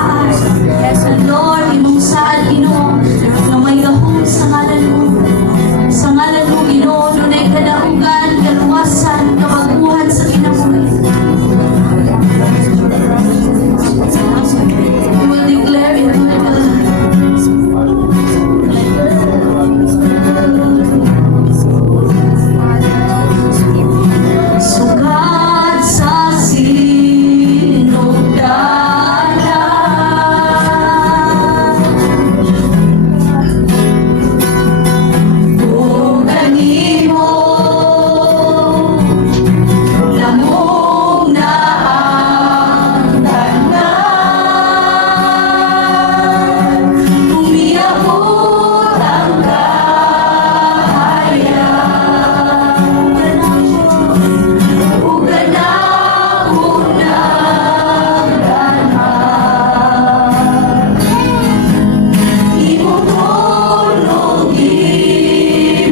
saad. Lord, imong saad, Ginoo, na may gahom sa ngalan mo. Sa ngalan mo, Ginoo, nunay kadaugan, kaluwasan, kabaguhan sa kinabuhi. We will declare it, sukat sa sinugdanan, bukan mo lamong na ang tanan, umiabot ang kahayag, ugan na unang danan, imong tulong ibiyaan,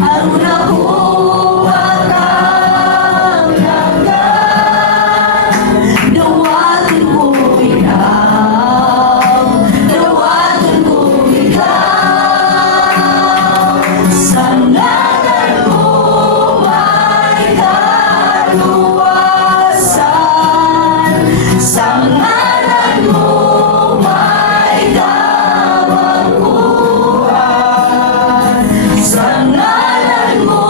aron ako makanganggan, dawaton ko ikaw, dawaton ko ikaw, sa ngalan mo may kaluwasan, sa ngalan mo may kabaguhan, sa ngalan mo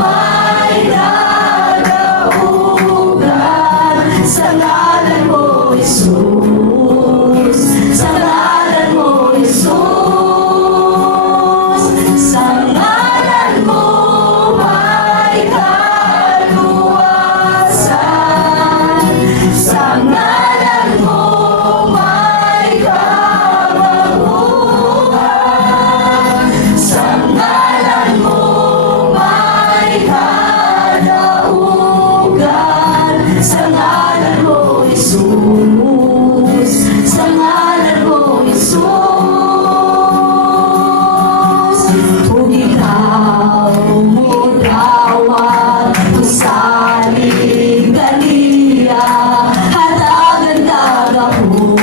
may kadaugan, sa ngalan mo, Jesus, sa ngalan mo, Jesus, sa ngalan mo may kaluwasan, sa ngalan mo may kabaguhan, sa ngalan mo may kadaugan, sa ngalan mo, Jesus, sa ngalan mo, Jesus. Kung ikaw mo dawat sa liganiya, hatagan ako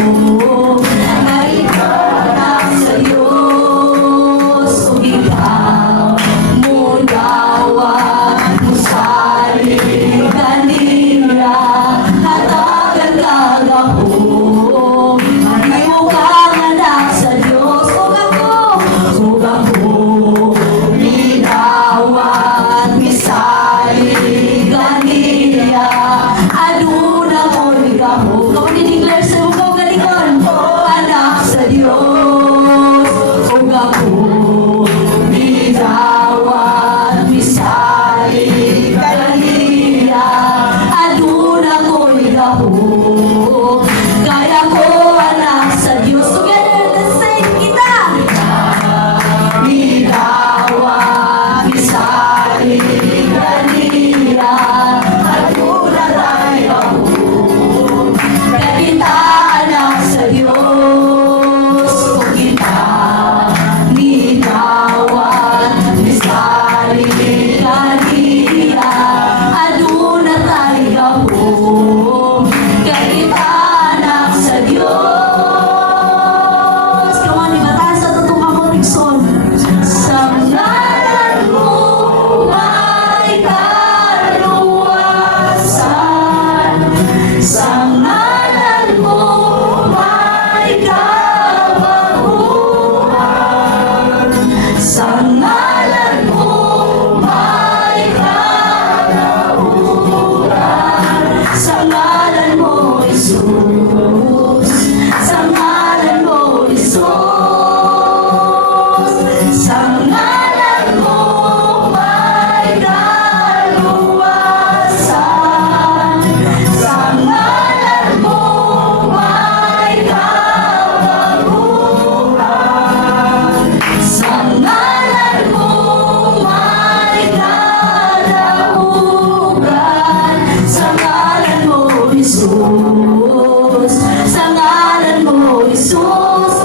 ay ikaw sa Diyos. Kung ikaw mo dawat sa liganiya, hatagan ako ay mukhang anak sa Diyos. Kung ako minawat misali ganiya, aduna ko ikaw. Kung dinigler sa ukaw galingon, anak sa Diyos. Kung ako minawat misali ganiya, aduna ko ikaw. Kaya ko anak sa Diyos. Together, let's sing kita. Minawat misali ganiya, aduna tayo. Kaya kita anak sa Diyos. Kung kita minawat misali ganiya, aduna tayo. Kaya kita anak sa Diyos. Come on, ibataas sa tutong ako, Rikson. Sa ngalan mo may kaluwasan, sa ngalan mo may kabaguhan, sa ngalan mo may kadaugan, sa ngalan mo, Jesus, sa ngalan mo, Jesus, sa ngalan mo may kaluwasan, sa ngalan mo may kabaguhan, sa ngalan mo may kadaugan, sa ngalan mo, Jesus, sa ngalan mo, Jesus.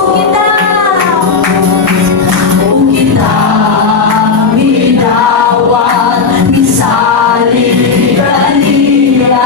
Kung kita minawat misali ganiya,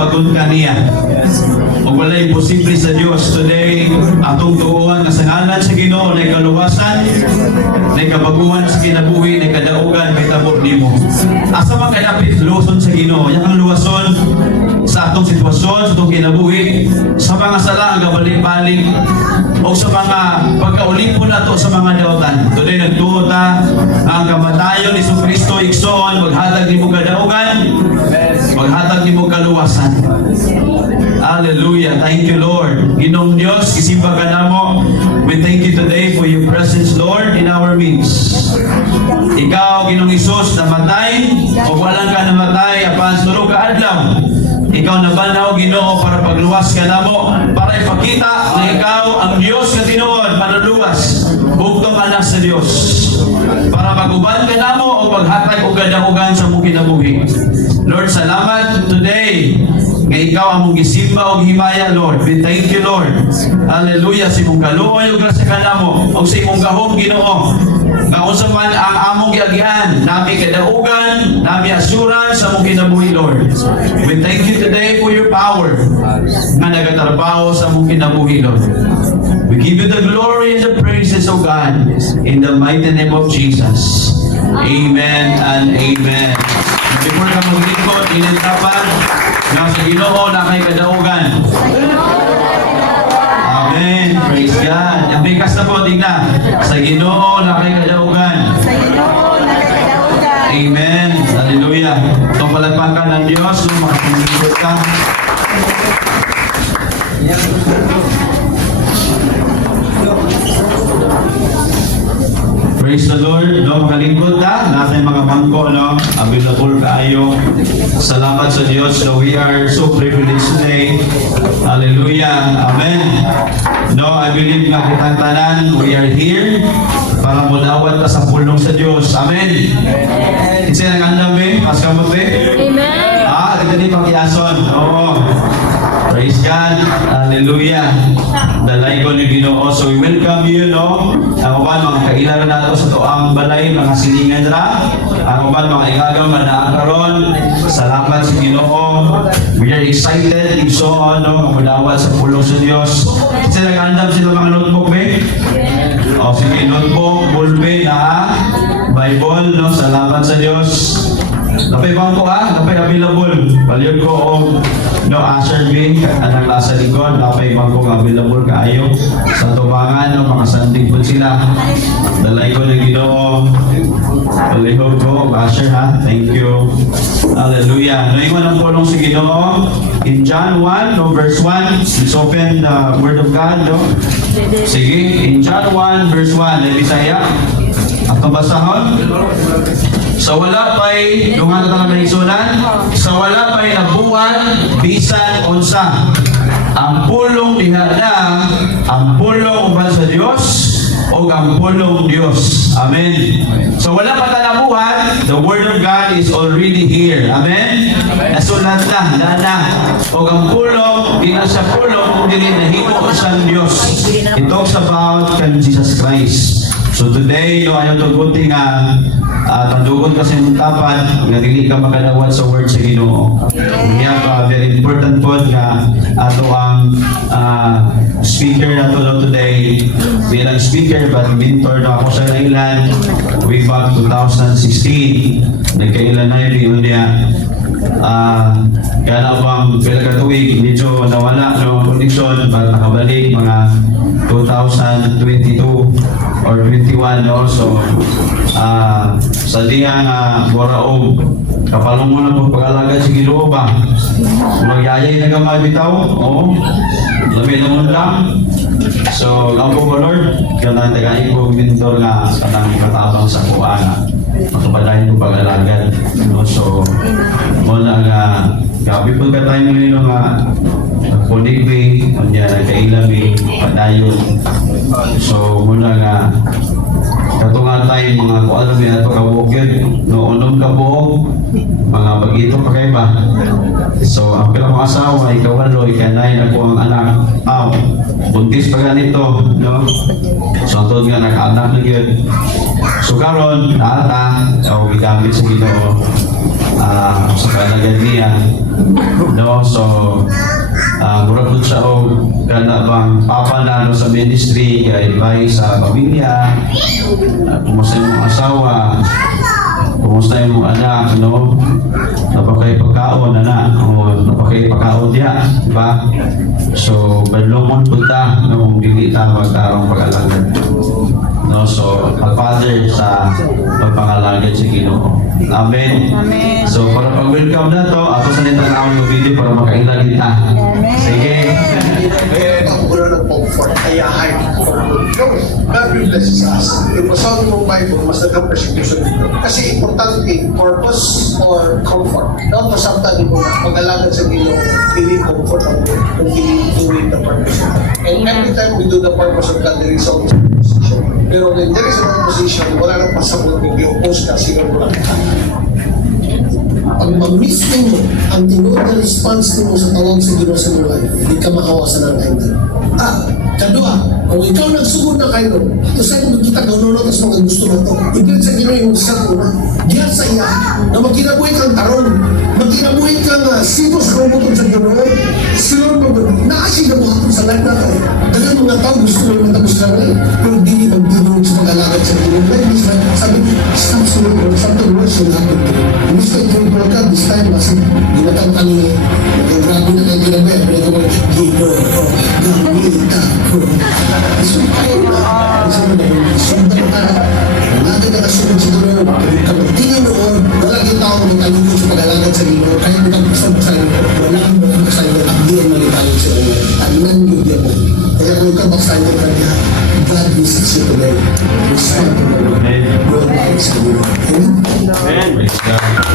tubagon ka niya. Kung wala'y posible sa Diyos today, atong tuuhan nga sa ngalan sa Ginoo na kaluwasan, na kabaguhan sa kinabuhi, na kadaugan, may tabot nimo. Asa man kay dapit luson sa Ginoo, yang luwason sa atong sitwasyon, sa atong kinabuhi, sa mga sala ang gabalik-balik, o sa mga pagkaulipon nato sa mga dautan. Today nagtuo ta ang kamatayon ni Kristo igsoon, maghatag nimo kadaugan, maghatag nimo kaluwasan. Hallelujah. Thank you, Lord. Ginoong Diyos, isimba ka namo. We thank you today for your presence, Lord, in our midst. Ikaw, Ginoong Isus, namatay, o walang ka namatay, apan sulog ka adlaw. Ikaw nabanaw, Ginoo, para pagluwas ka namo, para ipakita na ikaw ang Diyos na tinuod, manuluwas, bugtong anak sa Diyos. Para maguban ka namo o maghatag o gadahugan sa mong kinabuhi. Lord, salamat today nga ikaw among gisimba o himaya, Lord. We thank you, Lord. Hallelujah. Si mong kaluoy o grasya ka namo o si mong gahom, Ginoo. Nga unsa man ang among giagian, nami kadaugan, nami assurance sa mong kinabuhi, Lord. We thank you today for your power nga nagatrabaho sa mong kinabuhi, Lord. We give you the glory and the praises, O God, in the mighty name of Jesus. Amen and amen. Before ka maglingkod, inintapan na sa Ginoo na kay kadaugan. Amen. Praise God. Yung bigas na po, tingnan. Sa Ginoo na kay kadaugan. Sa Ginoo na kay kadaugan. Amen. Hallelujah. Itong palagpakan ng Diyos, makapaglikod ka. Praise the Lord. No, makalingkod ka. Natin mga bangko, no? Available kaayo. Salamat sa Diyos. So we are so privileged today. Hallelujah. Amen. No, I believe nga kitang tanan, we are here para mulawat ka sa pulong sa Diyos. Amen. It's ang andam, be. Pas kamot, be. Amen. Ito ni Pakiason. Oo. Praise God. Hallelujah. Dalay ko ni Ginoo. So we welcome you, no? Ang uban, mga kailangan nato sa toang balay, mga silingan dra. Ang uban, mga igagaw na naakaroon. Salamat sa Ginoo. We are excited. Igsoon, no? Magdawat sa pulong sa Diyos. Kasi nag-andam sila mga notebook, be? O, sige, notebook, bulbe, na Bible, no? Salamat sa Diyos. Napay bangko napay available. Paliyod ko o no, Asher B, anang nasa likod, napay bangko available kaayo. Sa tubangan, no, mga sandig po sila. Dalay ko na Ginoo. Palihog ko, Asher ha. Thank you. Hallelujah. Naingon ang pulong sa Ginoo. In John 1, no, verse 1, let's open the Word of God, no? Sige, in John 1, verse 1, na Bisaya. At basahon. Sa wala pa'y, lungan na talaga isulan, sa wala pa'y nabuhan, bisan unsa. Ang pulong diha na, ang pulong uban sa Diyos, o ang pulong Diyos. Amen. So wala pa tanabuhan, The Word of God is already here. Amen? Nasulat na. O ang pulong, di na sa pulong, kundi nahimo sa Diyos. It talks about kan Jesus Christ. So today, no, ayaw tugutin nga tandugon kasi mong tapat nga dili ka makadawat sa word sa Ginoo. We have very important po nga ato ang speaker nato today bilang speaker but mentor na ako sa ilan way back 2016 nagkailan na yun niya kaya na bang pila ka tuwig medyo nawala ng kondisyon but nakabalik mga 2022 or 21 also sa diyang Boraog kapalong mo na po pag-alaga si Ginoo ba magyayay na gamay bitaw oo labi naman lang so ang po ko Lord kaya tagain ko mentor nga kanang katabang sa kuana matupadahin ko pag-alagad no? So mo na nga gabi po ka tayo ngayon nga Ponibi, kanya nagkailami, padayon. So, muna nga, katunga tayo mga kualami na ito kabukid, noon kabuok, mga bagito pa kayo ba? So, ang pilang mga asawa, ikawalo, ikanayin ako ang anak. Buntis pa ganito, no? So, ang tulad nga, naka-anak na yun. So, karon, ako gigamit sa Ginoo, sa kalagad niya. No? So, mura po siya o ganda bang papa na sa ministry, advice sa pamilya, kumusta yung mga asawa, kumusta yung mga anak, no? Napakay-pagkaon, napakay-pagkaon diya, diba? So, badlongon punta nung dilita magkarong pag-alagad. No? So, al-Father sa pagpangalagad sa Ginoo. Amen. Amen. So, para pag-welcome na to, ako sa nitanaw yung video para makailan kita. Sige. Ang mula ng comfort, kaya high comfort. God will bless us. Yung masabi mong Bible, mas naging persecution dito. Kasi importante, purpose or comfort. No, masabta din mo na pag-alagan sa Ginoo, hindi comfort ang Lord, kung hindi doing the purpose of God. And every time we do the purpose of God, there is always a position. Pero when there is a position, wala nang pasabot kung i-oppose ka, sino mo lang. Pag mag-miss mo, ang tinuod na response mo sa tawag sa Ginoo sa iyong life, hindi ka makawasan ng kainan. Kadua, kung ikaw nagsugod na kayo, ito sa inyo kita gano'n at mga gusto na ito, hindi sa Ginoo yung sa una. Diyan sa iya, na magkinabuhi kang taron, magkinabuhi kang sino sa kumutong sa Ginoo, sino naasig na buhatong sa life na ito. Dagan mga tao gusto mo yung matapos na rin, pero hindi magdinong sa pag-alagat sa Ginoo. Sabi, stop sunod mo, something worse will happen to you. Gusto yung program this time kasi di na kang kami nag-grabe na kayo ginabi pero ito mo Ginoo gamit ako so kayo isa mo na yung sundan ka natin na kasunod sa Ginoo kapag tingin noon wala yung tao magkalungkot sa pag-alagad sa Ginoo kaya mo kang gusto sa iyo wala kang gusto sa iyo at di ang malitayin sa iyo at nangyudiyan mo kaya kung ka baksayin ka niya God visits you today respond to the Lord your life sa Ginoo Amen. Praise God.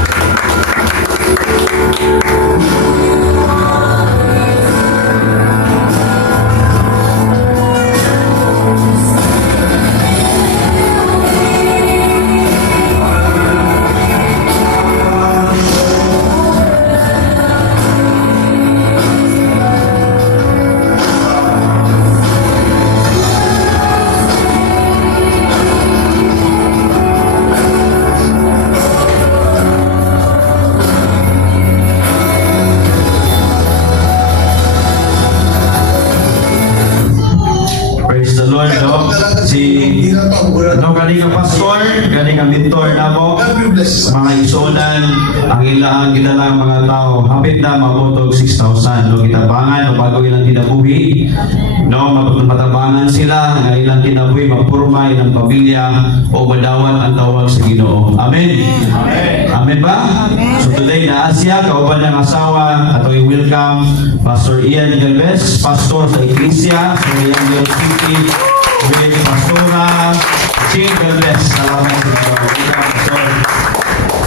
Praise the Lord, no? Galing ang pastor, galing ang mentor na mo, God will bless us. mga isunan, ang ilang ginalang mga tao, hapit na mabotog 6,000, no? Kitabangan, no? Bago ilang kinabuhi, no? Matabangan sila, ang ilang kinabuhi, mapurma, ilang pamilya, o madawat ang tawag sa Ginoo. Amen? Amen ba? So today, na Asya, kauban ng asawa, at welcome, Pastor Ian Galvez, pastor sa Iglesia, sa Iyang City, with Pastora Ching Galvez. Salamat sa Ginoo. Pastor.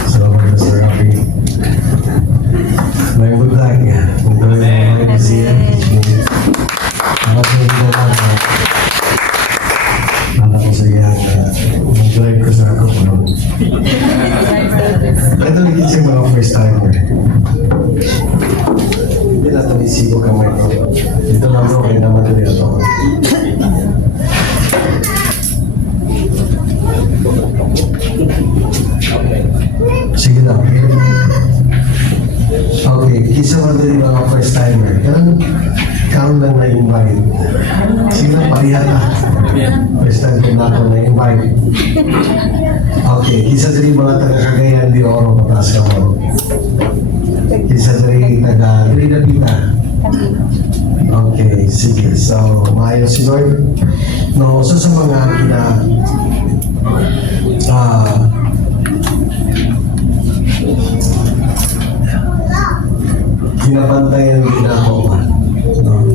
Salamat na Sir Rafi. May good luck ya. Kung gawin mo ang siya. Ako sa ito lang. Anak ko sa iya. Mag-drive ko sa ako. resibo ka mo. Dito lang bro, kayo naman dito ito. Sige lang. Okay, kisa mo din mga first timer. Karoon lang na-invite. Sige lang, parihan na. First time ko na ako na-invite. Okay, kisa din mga taga-Cagayan de Oro, patas ka mo. Kisa din taga-Trinidad. Okay, sige. So, maayos si Lord. No, so sa mga binabantayan din ako ba? No?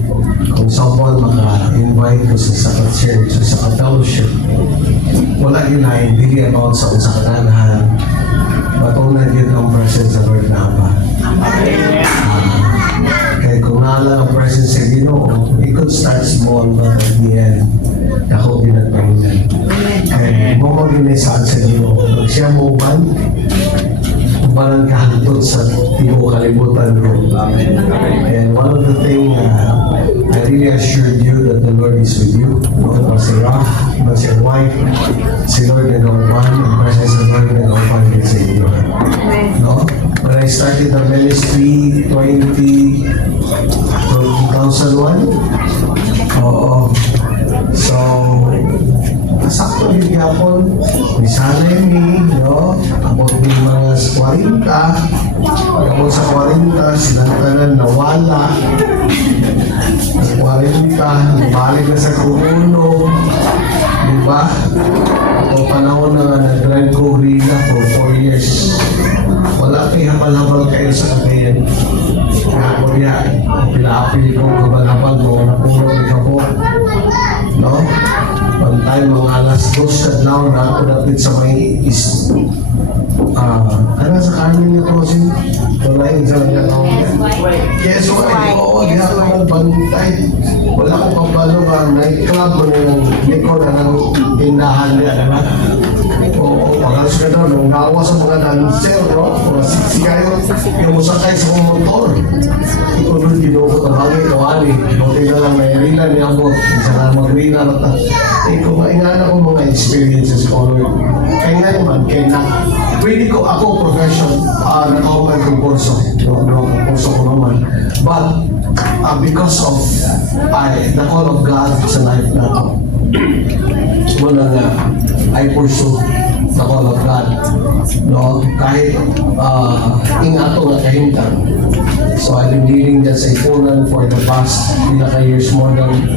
Kung someone maka-invite ko sa church, sa fellowship, wala yun na hindi about sa kananahan, but una yun ang presence sa Lord na ba? Kaya kung naalala ang presence sa Ginoo, it could start small, but at the end, ako pinagpahingan. Kaya bumagin na saan sa Ginoo. Pag siya mo ban, parang kahantod sa tibo kalibutan ko. And one of the things I really assured you that the Lord is with you. Was si Raf, was your wife, si Lord na gawpan, ang presence of Lord na gawpan din sa inyo. No? When I started the ministry 2001, oo. So, sakto din yapon, may sanay ni, no? Abot din mga 40, abot sa 40, silang tanan nawala. 40, balik na sa kumuno, di ba? Ito panahon na nag-drive ko Rina for 4 years. Wala kayo hapal-hapal kayo sa kakayan. Kaya ko yan, pila-apil ko kabal-hapal mo, napuno ni Kapo. No? Pantay mga alas 2 kadlaw na ako dapit sa may ano sa kanin niya ko sin tulay sa nagkataon. Yes, oo, di ako naman bantay. Wala ko kabalo ba, nightclub mo ng likod ng tindahan niya, diba? Oo, pagkakas ka daw, nung gawa sa mga dancer, no? Mga siksi kayo, yung musakay sa mga motor. Ikaw doon ginukot ang hangin, kawali. Buti na lang, may rila niya abot. Isa na mag-rila na ta. Ikaw, maingan ako mga experiences ko. Kaya nga naman, kaya na, pwede ko ako profession, nakauman kong kurso. Kurso ko naman. But, because of the call of God sa life na ako, wala nga, I pursue the call of God. No? Kahit ingato nga kahintang. So I've been leading dyan sa ipunan for the past years, more than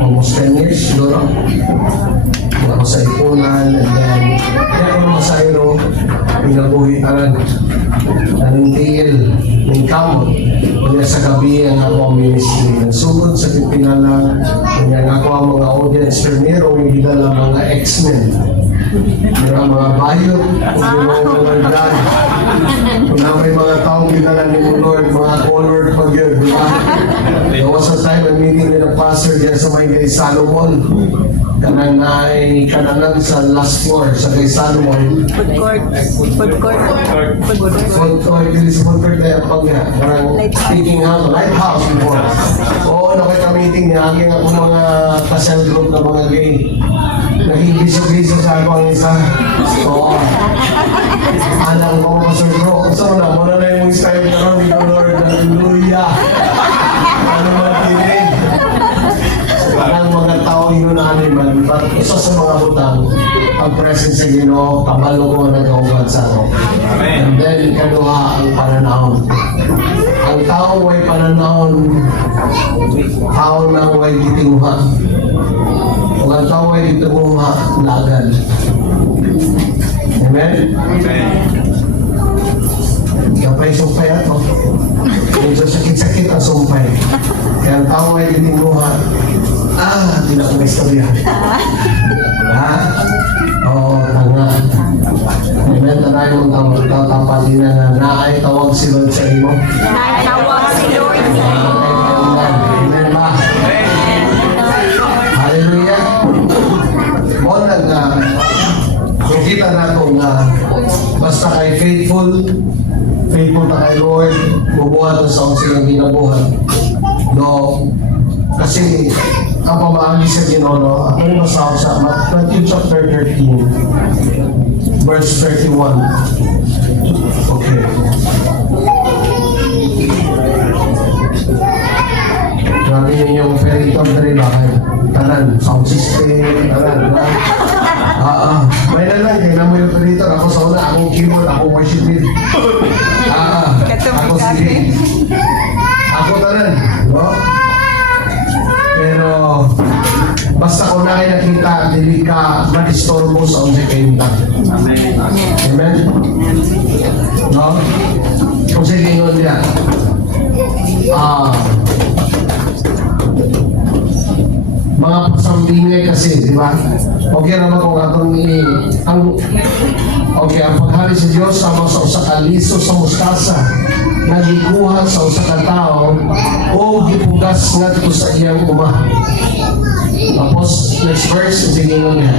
almost 10 years. Siguro. Ako sa ipunan, and then kaya ako naman sa iro, pinabuhitaran. Anong tigil, ng kamot. Kaya sa gabi ang ako ang ministry. Nagsugod sa Pipinala, kaya ako ang mga audience primero, hindi dala mga X-Men. Mga bayot, kung mga God. Kung na may mga taong ginala ni Lord, mga colored pag yun, di ba? There was a time, a meeting with a pastor dyan sa may kay Salomon. Kanang ay kananan sa last floor sa kay Salomon. Food court. Food court, food court na yung pag parang speaking house, lighthouse before. Oo, nakita-meeting niya, aking ako mga kasal group na mga gay. Naging-biso-biso sa ako ang isa. Oo. Alang ko mga bro. So na, muna na yung style ka ron, ikaw Lord, hallelujah. Ano magkinig? Parang mga tao inunanin man, but isa sa mga butang, ang presence sa Ginoo, kabalo ko na nag-augad sa ako. And then, kaduha ang pananahon. Ang tao ay pananahon, tao na ay gitinguha. Kung ang tao ay gitinguha, lagad. Amen? Kapay sumpay ato. Medyo sakit-sakit ang sumpay. Kaya ang tao ay gitinguha, hindi na ko may istorya. Oo, tanga. Amen, tanay mong tawag din na naay tawag si Lord sa imo. Tawag si Lord. Amen ba? Hallelujah. Muna nga, kung kita na kung basta kay faithful na kay Lord, bubuhat na sa silang ginabuhat. No? Kasi ang pamahagi sa Ginoo, no? Ako rin basaw sa Matthew chapter 13, verse 31. Okay. Grabe niyo yung periton na rin bakit? Tanan, sound system, tanan, may na lang, kaya mo yung periton. Ako sa una, akong keyboard, ako worship lead. Ako sige. Ako tanan, no? Pero, basta ko na kayo nakita, hindi ka mag-istorbo sa unsa kayong tag. Amen? No? Kung sige yun niya, mga pasambingay kasi, di ba? Okay naman kung atong ang paghari sa Diyos sama sa usa ka liso sa mustasa na gikuha sa usa ka tao o gipugas ngadto sa iyang uma. Tapos next verse sige mo niya.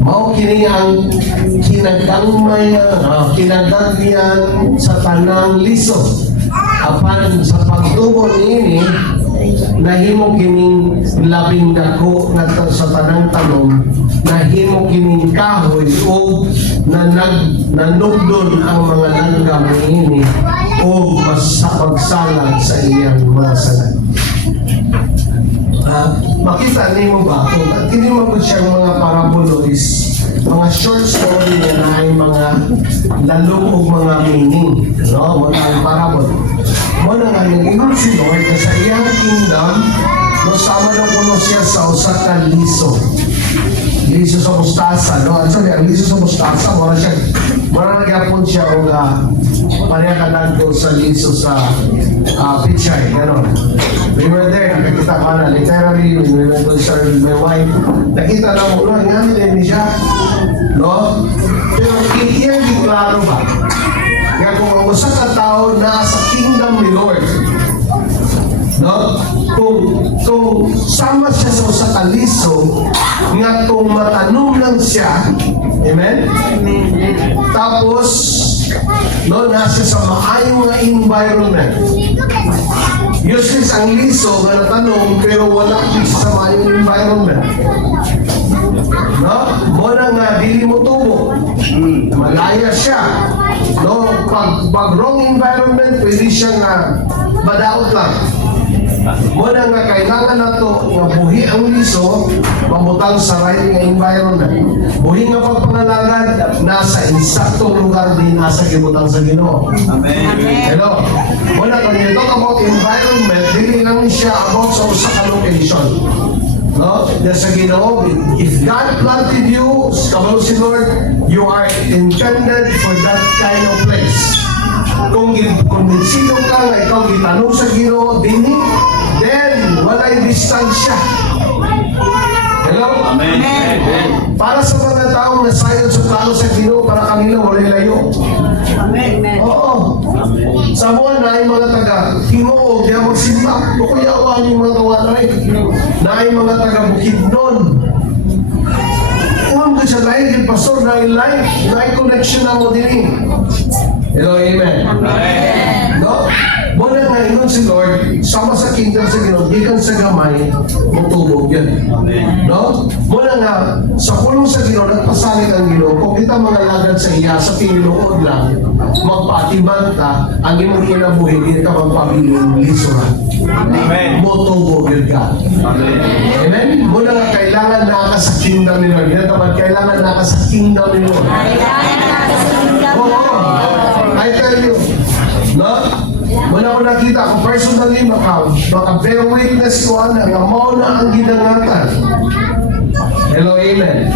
Mao kini ang kinagagyan sa tanang liso. Apan sa pagtubo niini nahimo kining labing dako ngadto sa tanang tanom, nahimo kining kahoy o nanugdon ang mga langgam niini o pagsalag sa iyang mga salag. Makita niyo ba kung kini mo siyang mga parabolo is mga short story na ay mga lalong o mga meaning, no? Mga parabol. Muna nga nag-ingon si Lord na sa iyang kingdom, no, sama na puno siya sa usa ka liso. Liso sa mustasa, no? Actually, ang liso sa mustasa, mura nagyapon siya o pareha kadagko sa liso sa pichay, gano'n. We were there, nakakita ka na, literally, we went to serve my wife. Nakita na mo, no, nga din siya, no? Pero iyang giklaro ba? Kaya kung ang usa ka tao na sa kingdom ni Lord, no? Kung sama siya sa usa ka liso, nga kung matanong lang siya, amen? Tapos, no, nasa sa maayong nga environment. Usually ang liso nga natanong pero wala sa maayong environment. No? Muna nga dili mo tubo. Malaya siya. No, pag wrong environment, pwede siya nga badaot lang. Muna nga kailangan na to nga buhi ang liso, mabutang sa right nga environment. Buhi nga pagpangalangan, nasa insaktong lugar din nasa gibutang sa Ginoo. Amen. Hello. Muna kung you talk about environment, dili lang siya about sa usa ka location. No? Sa Ginoo, if God planted you, kabalo si Lord, you are intended for that kind of place. Kung kumbinsido ka nga ikaw gitanong sa Ginoo dinhi, then walay distansya. Hello? Amen. Para sa mga taong nasayod sa plano sa Ginoo, para kanila walay layo. Oo. Sa mga na ay mga taga Ginoo, di ako simba. Kukuyawan yung mga kawanay. Na ay mga taga Bukidnon. Kung ka siya lain, yung pastor na ay life, na ay connection na mo din. Hello, amen. Amen. No? Muna nga yun si Lord, sama sa kingdom sa Ginoo, gikan sa gamay, mutubog yan. Amen. No? Muna nga, sa pulong sa Ginoo, nagpasalit ang Ginoo, kung kita mga lagad sa iya, sa Panginoon lang, magpaatiban ka, ang imong kinabuhi, hindi ka magpabiling lisuran. Amen. Mutubog yun ka. Amen. Amen? Muna nga, kailangan na ka sa kingdom ni Lord. Yan naman, kailangan na ka sa kingdom ni Lord. Oo. I tell you, no? Muna ko nakita, kung personally, maka-bear witness ko nga mo na ang ginangatan. Hello, amen.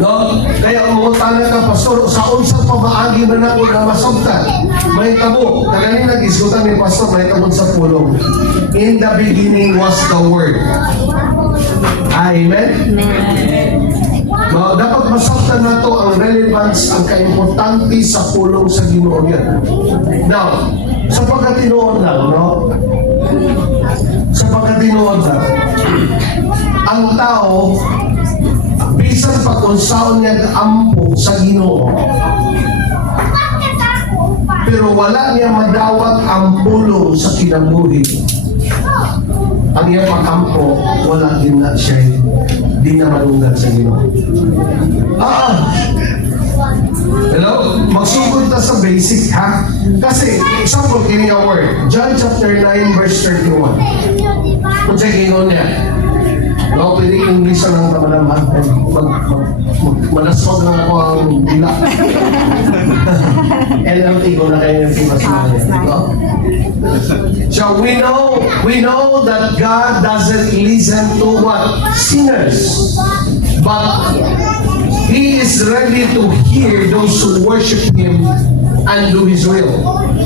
No? Kaya umutan na ka, pastor, sa unsang pabaagi man ako na masabtan. May tabo. Kagaling nag-isutan ni pastor, may tabo sa pulong. In the beginning was the Word. Amen? No, dapat masabtan na to ang relevance, ang kaimportante sa pulong sa Ginoo yan. Now, sa pagkatinood lang, no? Sa pagkatinood lang, ang tao, bisan pag-unsaon niya ampo sa Ginoo, pero wala niya madawat ang pulong sa kinabuhi. Ang iyang pakampo, wala din na siya, di na malunggan sa Ginoo. Hello? Magsugod ta sa basic, ha? Kasi, example, kini yung word. John chapter 9, verse 31. Kung sa Ginoo niya, no, pwede English lang naman. Malaswag lang ako ang bila. NLT ko na kayo yung mas no? So we know that God doesn't listen to what? Sinners. But He is ready to hear those who worship Him and do His will.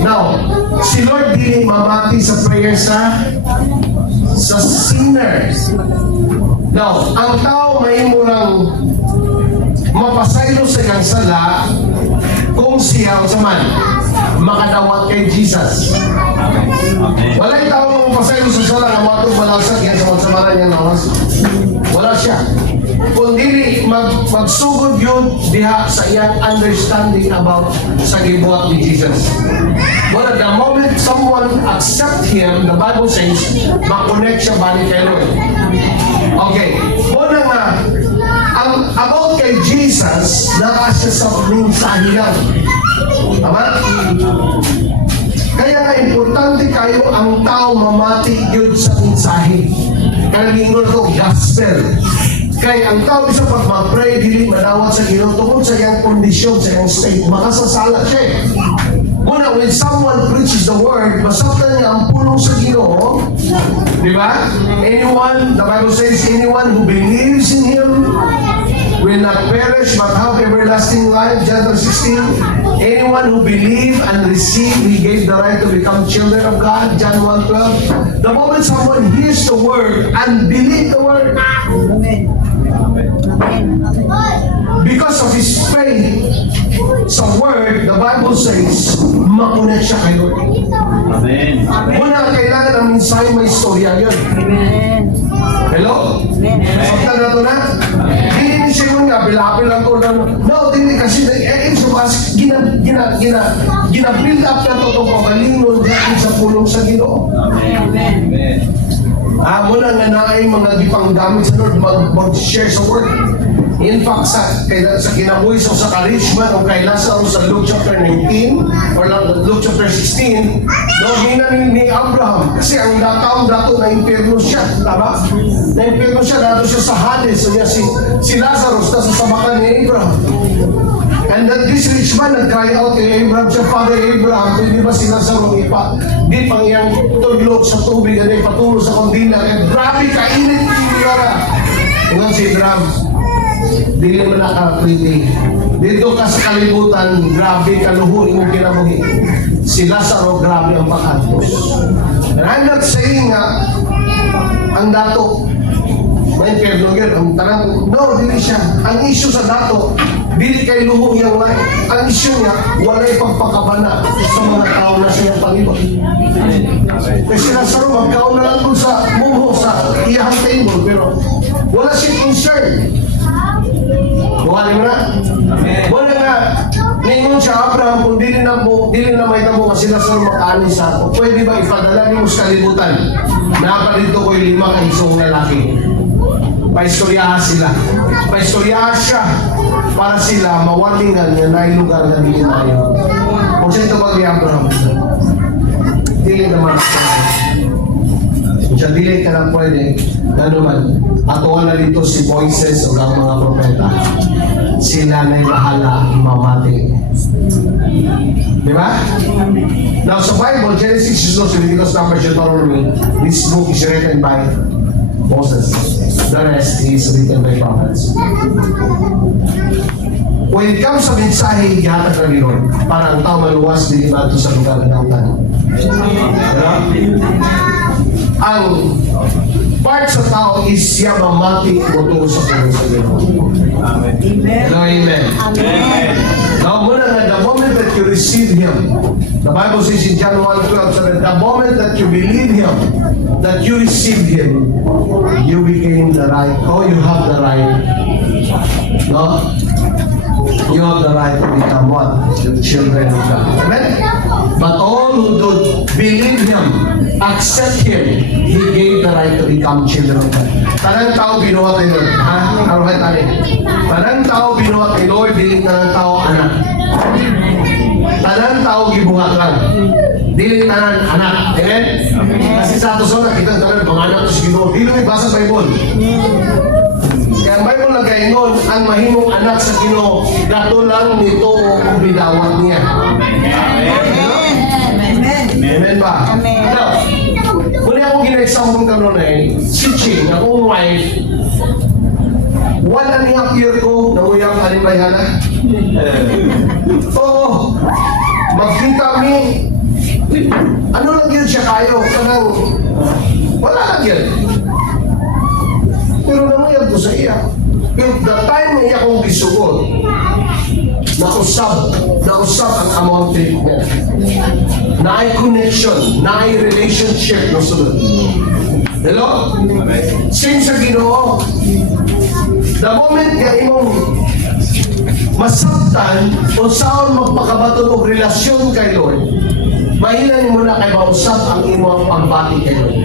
Now, si Lord di mamati sa prayer sa sinners. Now, ang tao may murang mapasaylo sa kang sala kung siya sa man makadawat kay Jesus. Wala'y tao mapasaylo sa sala nga matong balasag yan sa mansamaran niya nawas. Wala siya. Kung dili magsugod yun diha sa iyang understanding about sa gibuhat ni Jesus. But the moment someone accept Him, the Bible says, makonect siya balik kay Lord. Okay. Muna nga, ang about kay Jesus, naka siya sa mensahe yan. Tama? Kaya nga importante kayo ang tao mamati yun sa mensahe. Kaya lingon ko, gospel. Kaya ang tao isa pag mag-pray, dili madawat sa Ginoo tungkol sa iyang kondisyon, sa iyang state, makasasala siya. Una, when someone preaches the word, masaktan niya ang pulong sa Ginoo. Di ba? Anyone, the Bible says, anyone who believes in Him will not perish but have everlasting life. John 16. Anyone who believe and receive, He gave the right to become children of God. John 1:12. The moment someone hears the word and believe the word, because of his faith sa word, the Bible says, makunet siya kayo. Amen. Muna, kailangan ng mensahe may istorya yun. Hello? Sakta na ito na? Hindi ni siya yun nga, bilapil lang ko lang. No, hindi kasi, so as gina-build up na ito itong pagalingon dahil sa pulong sa Ginoo. Amen. Muna nga na ay mga gipang gamit sa Lord mag-share sa word. In fact, sa kinabuhi sa ka-Richmond o kay Lazaro sa Luke chapter 19 or Luke chapter 16, no, ni Abraham. Kasi ang taong dato na impyerno siya. Tama? Na impyerno siya, dato siya sa Hades. So, si Lazarus nasa sabakan ni Abraham. And that this rich man nag-cry out kay Abraham siya, Father Abraham, pwede ba si Lazaro di pang iyang tudlok sa tubig at ipatulo sa kondila. And grabe kainit yung lugar. Ngayon si Abraham, dili mo naka-pretty. Dito ka sa kalibutan, grabe kaluhuin mong kinabuhi. Si Lazaro, grabe ang pagkatos. And I'm not saying nga, ang dato, may impyerno yun, ang tarang, no, dili siya. Ang issue sa dato, dili kay luho yung life. Ang issue niya, wala'y pagpakabana sa mga tao na siyang palibot. Kasi Lazaro, magkaon na lang doon sa mungho, sa iyahang table, pero wala siyang concern. Buhanin mo na? Wala nga, ngayon siya, Abraham, kung dili na may tamo kasi Lazaro makaani sa ako, pwede ba ipadala niyo sa kalibutan? Naparito ko yung 5 kaisong lalaki. Paistoryahan sila. Paistoryahan siya para sila mawalingan niya na yung lugar na hindi tayo. Kung saan ito ba ni Abraham? Dili naman. Kung siya dili ka na pwede, nanuman, atuan na dito si Moises o ang mga propeta. Sila na'y bahala mamati. Di ba? Now sa Bible, Genesis, Leviticus, Numbers, Deuteronomy, this book is written by Moses. The rest is written by prophets. When it comes sa mensahe, ihatag ng Lord para ang tao maluwas din nato sa lugar ng utan. Ang part sa tao is siya mamati o sa puno sa Lord. Hello, amen. Amen. Now, muna nga, the moment that you receive Him, the Bible says in John 1:12, so that the moment that you believe Him, that you receive Him, you became the right, you have the right, no? You have the right to become what? The children of God. Amen? But all who do believe Him, accept Him, He gave the right to become children of God. Tanang tao binuhat ni Lord. Ha? Karuhan tali. Tanang tao binuhat ni Lord, dili tanang tao anak. Tanang tao gibuhat lang. Dili tanan anak. Amen? Kasi sa ato sa kita tanan panganak to si Ginoo. Dili may basa sa Bible. Kaya ang Bible nagaingon, ang mahimong anak sa Ginoo, gato lang nito ang bidawat niya. Amen ba? Now, muli akong gina-example karon si Ching, akong wife, 1.5 year ko, nanguyang kalimbayana. Oo, magkita mi, ano lang yun siya kayo, kanang, wala lang yun. Pero nanguyang ko sa iya. Pero the time na iya kong gisugod, nausap ang among treatment. Na-ay connection, na-ay relationship na sunod. Hello? Since sa Ginoo, the moment nga imong masabtan o saan magpakabaton og relasyon kay Lord, mahilan mo na kay mausap ang imong pagbati kay Lord.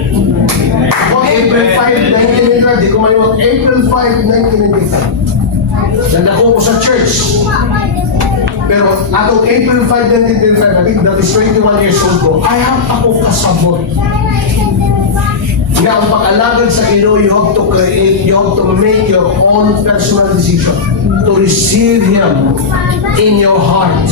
O April 5, 1995, di ko maliwag, April 5, 1995. Nandako ko sa church. Pero atong April 5, 1995, I think that is 21 years old ko, I have ako kasabot. Nga ang pag-alagad sa Ginoo, you have to create, you have to make your own personal decision to receive Him in your heart.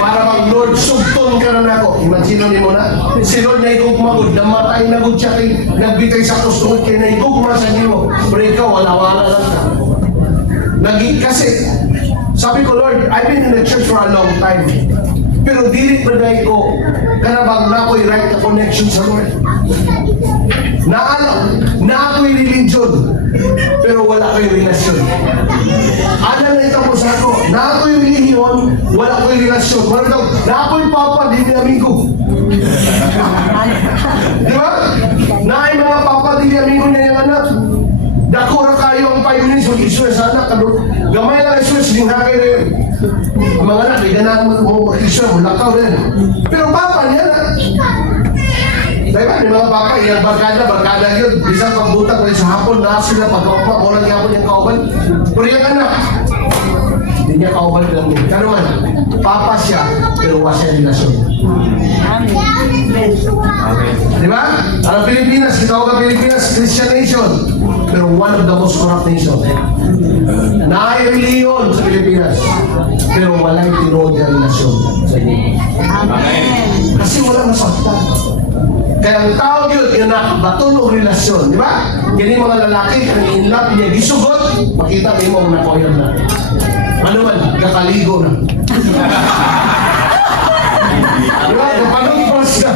Para mag Lord, sugton ka na ako. Imagine mo na, si Lord na igugmagod, namatay na gud siya kay nagbitay sa kusungod kay na igugma sa Ginoo. Pero ikaw, wala-wala lang ka. Kasi, sabi ko, Lord, I've been in the church for a long time. Pero dili pa na ko, karabang na ako'y right na connection sa Lord. Na ako'y religion, pero wala ko'y relasyon. Ano na itapos ako? Na ako'y religion, wala ko'y relasyon. Wala daw, na ako'y papa, di amigo. Di ba? Na ay mga papa, di amigo niya yung anak. Dakura kayo ang 5 minutes mag-iswes sa anak. Gamay lang iswes, linghagay na yun. Ang mga anak, may ganaan mo mag-iswes, lakaw rin. Pero papa niya na. Diba, may mga papa, yung barkada yun. Bisang pagbutak ko sa hapon, na sila pagkakapa, walang hapon yung kauban. Pero yung anak, hindi niya kauban lang mo. Kano man, papa siya, pero wala siya relasyon. Diba? Ang Pilipinas, kita ka Pilipinas, Christian nation. Pero one of the most corrupt nation. Naay-reliyon sa Pilipinas. Pero walang tinuod na relasyon sa inyo. Kasi walang nasaktan. Kaya ang tao yun, yung nakabaton o relasyon. Di ba? Kaya mga lalaki, ang in-love niya, gisugot, makita mo yung nakoyan na. Ano man, kakaligo na. Di ba? Kapag-pas ka.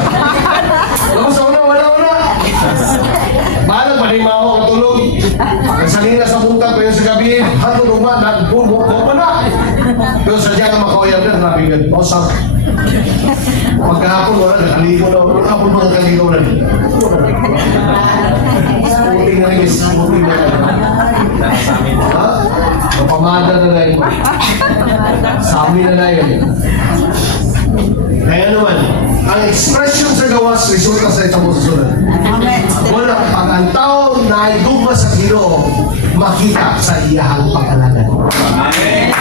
Tapos sa una, wala. Bahala pa rin mga ako katulog. Nagsangin na sa punta, pero sa gabi, hato rumah, nagpulbok ko pa na. Pero sadya ka makawayan na, nabigad. Osap. Pagkahapon, wala, nakaligo na. Pagkahapon mo nakaligo na. Puting na rin, puting na rin. Ha? Napamada na rin. Sa amin na rin. Kaya naman, ang expression sa gawas, resulta sa itong susunod. Wala, pag ang tao na idugma sa Ginoo, makita sa iyahang pag-alagan. Amen.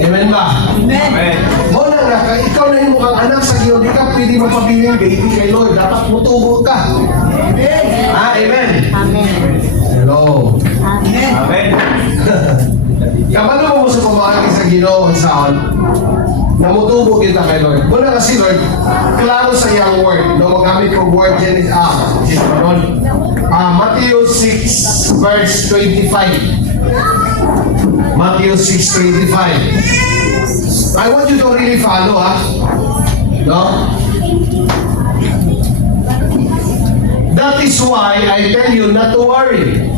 Amen ba? Amen. Muna nga, ikaw na yung mukhang anak sa Ginoo, di ka pwede mapabiling baby kay Lord. Dapat mutubo ka. Amen. Amen. Amen. Hello. Amen. Amen. Kapano mo sa pamahagi sa Ginoo ang saan? Namutubo kita kay Lord. Muna kasi Lord, klaro sa iyang word. No, magamit kong word yan is Matthew 6 verse 25. Matthew 6:25. I want you to really follow, ha? No? That is why I tell you not to worry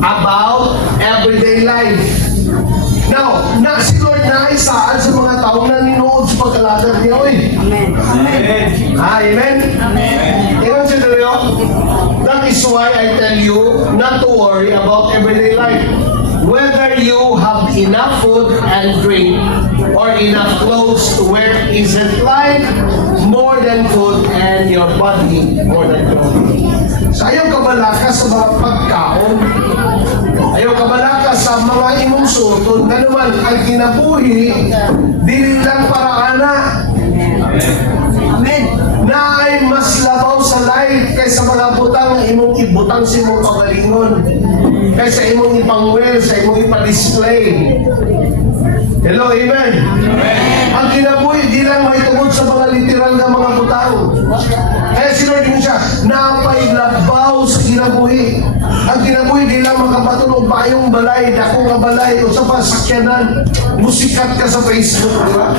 about everyday life. Now, si Lord na isaan sa mga taong nanonood sa pagkalagad niya, oy. Amen. Amen. Amen. Amen. Tingnan siya dali, that is why I tell you not to worry about everyday life. Whether you have enough food and drink or enough clothes to wear? Isn't life more than food and your body more than clothing? So ayaw ka malaka sa mga pagkaon. Ayaw ka malaka sa mga imong suton. Kanuman, ang kinabuhi, dili lang para ana. Amen. Na ay mas labaw sa life kaysa mga butang na imong ibutang sa imong pagalingon. Kaysa imong ipangwel, sa imong ipa-display. Hello, amen? Ang kinabuhi, di lang may tungkol sa mga literal na mga butang. Kaya sinurdi mo siya, napailabaw sa kinabuhi. Ang kinabuhi, di lang makapatunog bayong balay, dakong nga balay, o sa pasakyanan, musikat ka sa Facebook, di ba?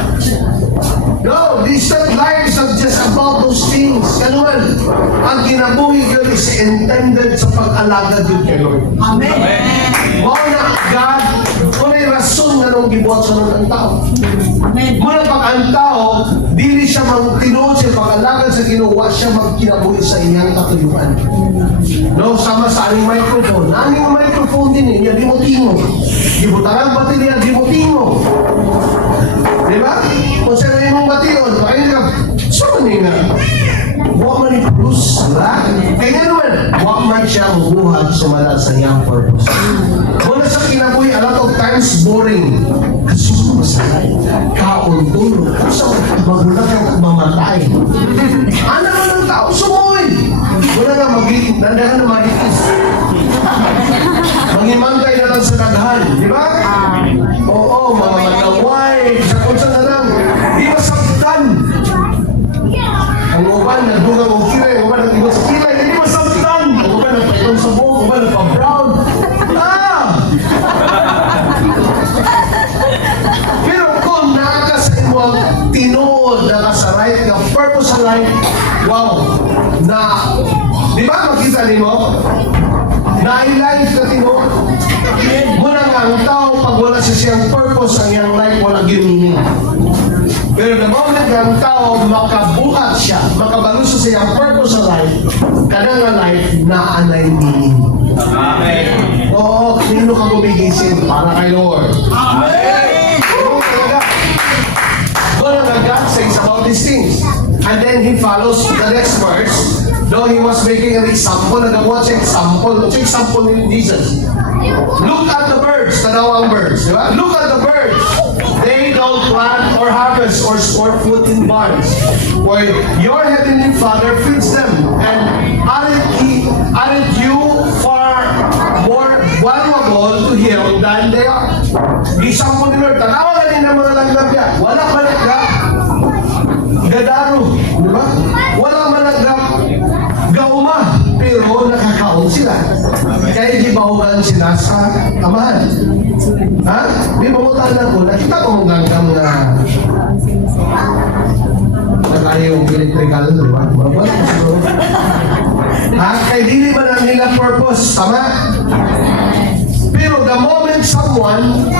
No, this not life is not just about those things. Kanuman, ang kinabuhi yun is intended sa pag-alagad yun kay Lord. Amen. Mao na God, kung may rason nga nung gibuhat sa ng tao. Amen. Muna pag ang tao, dili siya magtinuod sa pag-alagad sa ginawa siya magkinabuhi sa iyang katuyuan. No, sama sa aning microphone. Aning microphone din eh, di mo tingo. Gibutangan baterya, di mo tingo. Diba? Kung sa'yo yung bation, pakinggan ka, saan man nga? Huwag man i-produce, diba? Kaya nga naman, huwag man siya mabuhat sumala sa iyang purpose. Muna sa kinabuhi, a lot of times boring. Kasi masalay, kauntulo, sa magulat kang mamatay. Ano man ang tao, sumuwi. Muna nga nandahan na magigis. Mangimantay na lang sa daghan, di ba? Oo, mga mataway, sa kunsa na lang, di masaktan. Ang uban, nagdugang o kilay, ang uban, nagdugang sa kilay, hindi masaktan. Ang uban, nagpaitong sa buhok, ang uban, nagpa-brown. Pero kung nakakasay mo ang tinuod, nakasaray, na purpose sa life, wow, na, di ba makita ni mo? Na-life na tinuod. Muna nga ang tao, pag wala siya siyang purpose, ang iyang life, walang meaning. Pero the moment nga ang tao, makabuhat siya, makabaluso sa iyang purpose sa life, kanang nga life, na-anay meaning. Amen. Oo, kanino ka gumigising para kay Lord. Amen! Oo, talaga. Doon ang God says about these things. And then he follows the next verse. Though he was making an example, nagawa siya example. What's example ni Jesus? Look at the birds, tanawang birds. Diba? Look at the birds. They don't plant or harvest or store food in barns, where your heavenly Father feeds them. And aren't you far more valuable to Him than they are? Isang mo ni Lord, tanawa ka din ng mga langgam niya. Wala malagam. Gadaro. Diba? Wala malagam. Gauma. Pero nakakaon sila. Kaya gibawagan sila sa amahan. Ha? Di ba mo tanan ko, nakita ko mong langgam na yung electrical, di ba? Mabalik ko siguro. Ha? Kaya hindi ba na nila purpose? Tama? Pero the moment someone,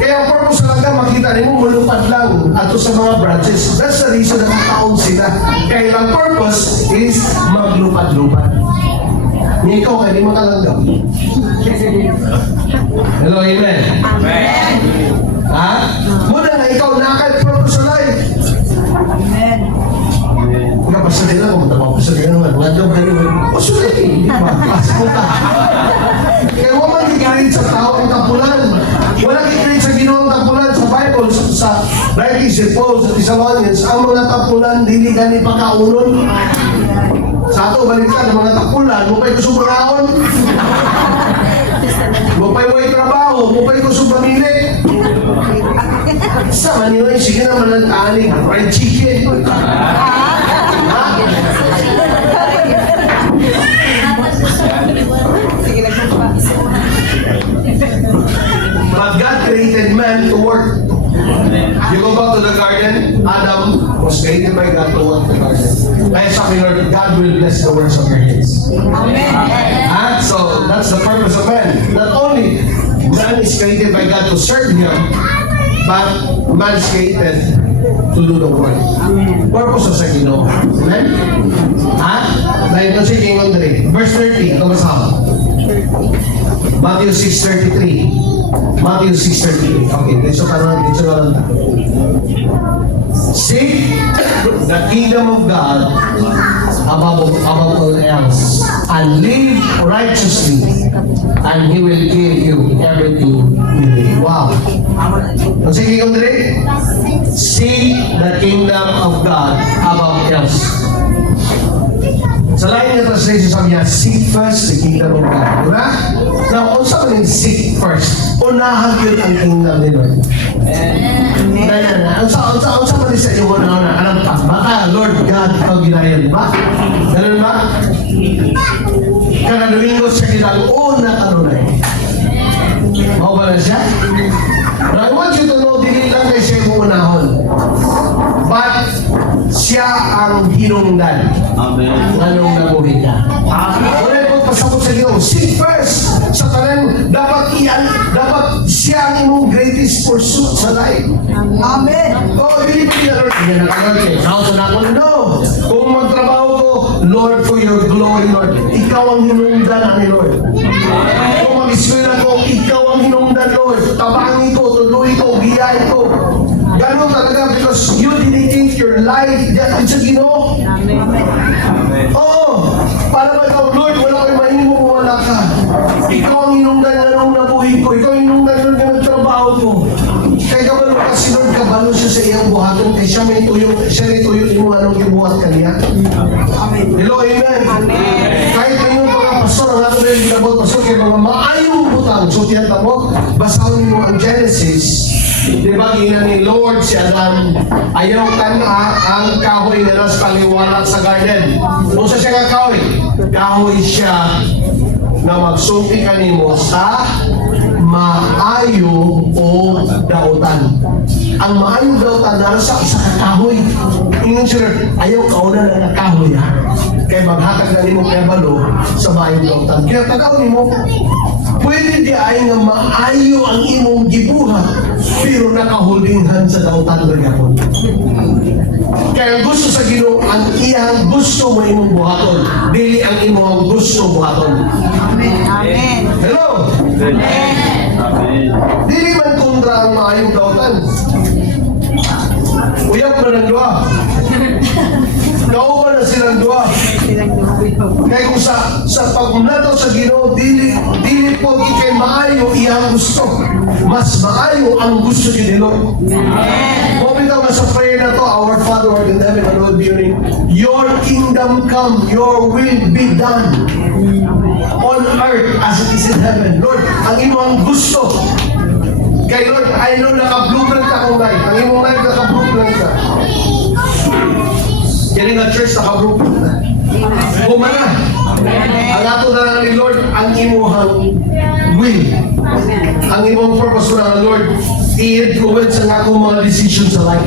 kaya ang purpose lang ka, makita niyo, mulupad lang ato sa mga branches. That's the reason na kakaon sila. Kaya ang purpose is maglupad-lupad. Ni ikaw, kaya di makalanggam. Hello, amen? Amen. Ha? Muna na ikaw nakal-purpose sa life. Amen. Kapasa nila, kung matapapasa nila naman, ngadam ka naman, pasulit, di ba? Pasok ka. Kaya wala mag-i-create sa tao ang kapulan. Wala mag-i-create sa ginawang kapulan sa Bible, sa writings and Paul, sa Thessalonians, ang mga kapulan, dili gani pagkaunon. Sa ato, balik ka ng mga kapulan, mo pa'y gusto maraon. Mo pa'y may trabaho, mo pa'y gusto pamili. Sa Manila, sige naman ang tanig, fried chicken. But God created man to work. You go back to the garden, Adam was created by God to work the garden. Kaya sabi Lord, God will bless the works of your hands. Amen. So that's the purpose of man. Not only man is created by God to serve Him, but man is created to do the work. Purpose sa Ginoo. Amen? Ha? Dahil ito si King Andre. Verse 30, ito masama. Matthew 6:33. Matthew 6:38. Okay, dito na lang tayo. Seek the kingdom of God above all else, and live righteously, and He will give you everything you need. Wow. Sige, Andre. Seek the kingdom of God above else. Sa lain na translation sabi niya, seek first the kingdom of God. Diba? Now, kung saan yung seek first, unahan yun ang kingdom ni Lord. Amen. Ang saan pa rin sa iyo una-una, alam ka, baka Lord God, ikaw ginayan ba? Ganun ba? Kada Domingo siya kilang una kanunay. Mao ba na siya? But I want you to know, dili lang kay siya yung unahon. But siya ang hinungdan. Amen. Anong nabuhin niya? Wala yung pasabot sa Ginoo. Seek first. Sa tanan, dapat siya ang imong greatest pursuit sa life. Amen. Oh, hindi ko na Lord. Hindi na Lord. Nauso na ako. No. Kung magtrabaho ko, Lord, for your glory, Lord. Ikaw ang hinungdan ni Lord. Kung mag-iswela ko, ikaw ang hinungdan, Lord. Tabangin ko, tuloy ko, biyay ko. Ganun talaga because you dedicate your life sa Ginoo. Oo. Para ba ikaw, Lord, wala kayo mahimo kung wala ka. Ikaw ang hinungdan na nung nabuhin ko. Ikaw ang hinungdan na nung trabaho ko. Kaya kabalo kasi Lord, kabalo siya sa iyang buhaton. Kaya siya may tuyo mo anong ibuhat kaniya. Hello, amen. Kahit ngayon mga pastor, ang ato rin ginabot pastor, kaya mga maayong butang. So tiyata mo, basahin mo ang Genesis. Di ba, gina ni Lord si Adam, ayaw tanda ang kahoy na nasa kaliwanag sa garden. Kung sa siya nga kahoy, kahoy siya na magsumpi kanimo sa maayo o dautan. Ang maayo dautan nasa sa kahoy. Ingon siya, ayaw kauna na nakahoy ha. Kaya maghatag na nimo kaya balo sa maayo dautan. Kaya tagaw nimo, pwede di ay nga maayo ang imong gibuhat, pero nakahulinghan sa dautan ng yapon. Kaya gusto sa Ginoo, ang iyang gusto mo imong buhaton, dili ang imong gusto buhaton. Amen. Hello? Amen. Dili man kontra ang maayong dautan. Uyap na ng dua. Kauban na silang dua. Kaya kung sa pagmunataw sa Ginoo, dili po ikay maayo iyang gusto. Mas maayo ang gusto ni Lord. Bumitaw na sa prayer na to, our Father who art in heaven, hallowed be your name. Your kingdom come, your will be done on earth as it is in heaven. Lord, ang imong gusto. Kay Lord, I know naka-blueprint ka kung life. Ang imong life naka-blueprint ka. Kaya nga church naka-blueprint na. Bumana. Ang ato na lang ni Lord, ang imuhang will. Ang imong purpose na ng Lord, i-influence ang akong mga decisions sa life.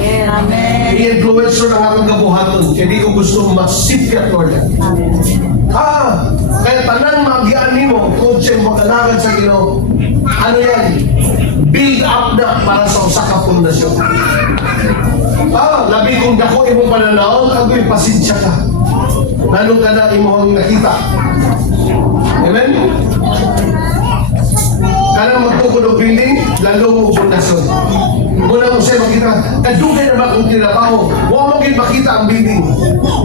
I-influence Lord ang akong kabuhaton. Kaya di ko gusto masipkat, Lord. Kaya tanang magyaan mo, kung siya mag-alagan sa Ginoo, ano yan? Build up na para sa usa ka pundasyon. Labi kung dako imong pananaon, agoy pasensya ka. Nanong ka na imong nakita. Amen? Kanang magtukod o building, lalo mo pundasyon. Muna mo siya makita, kadugay na ba kung tinabaho? Huwag maging makita ang building.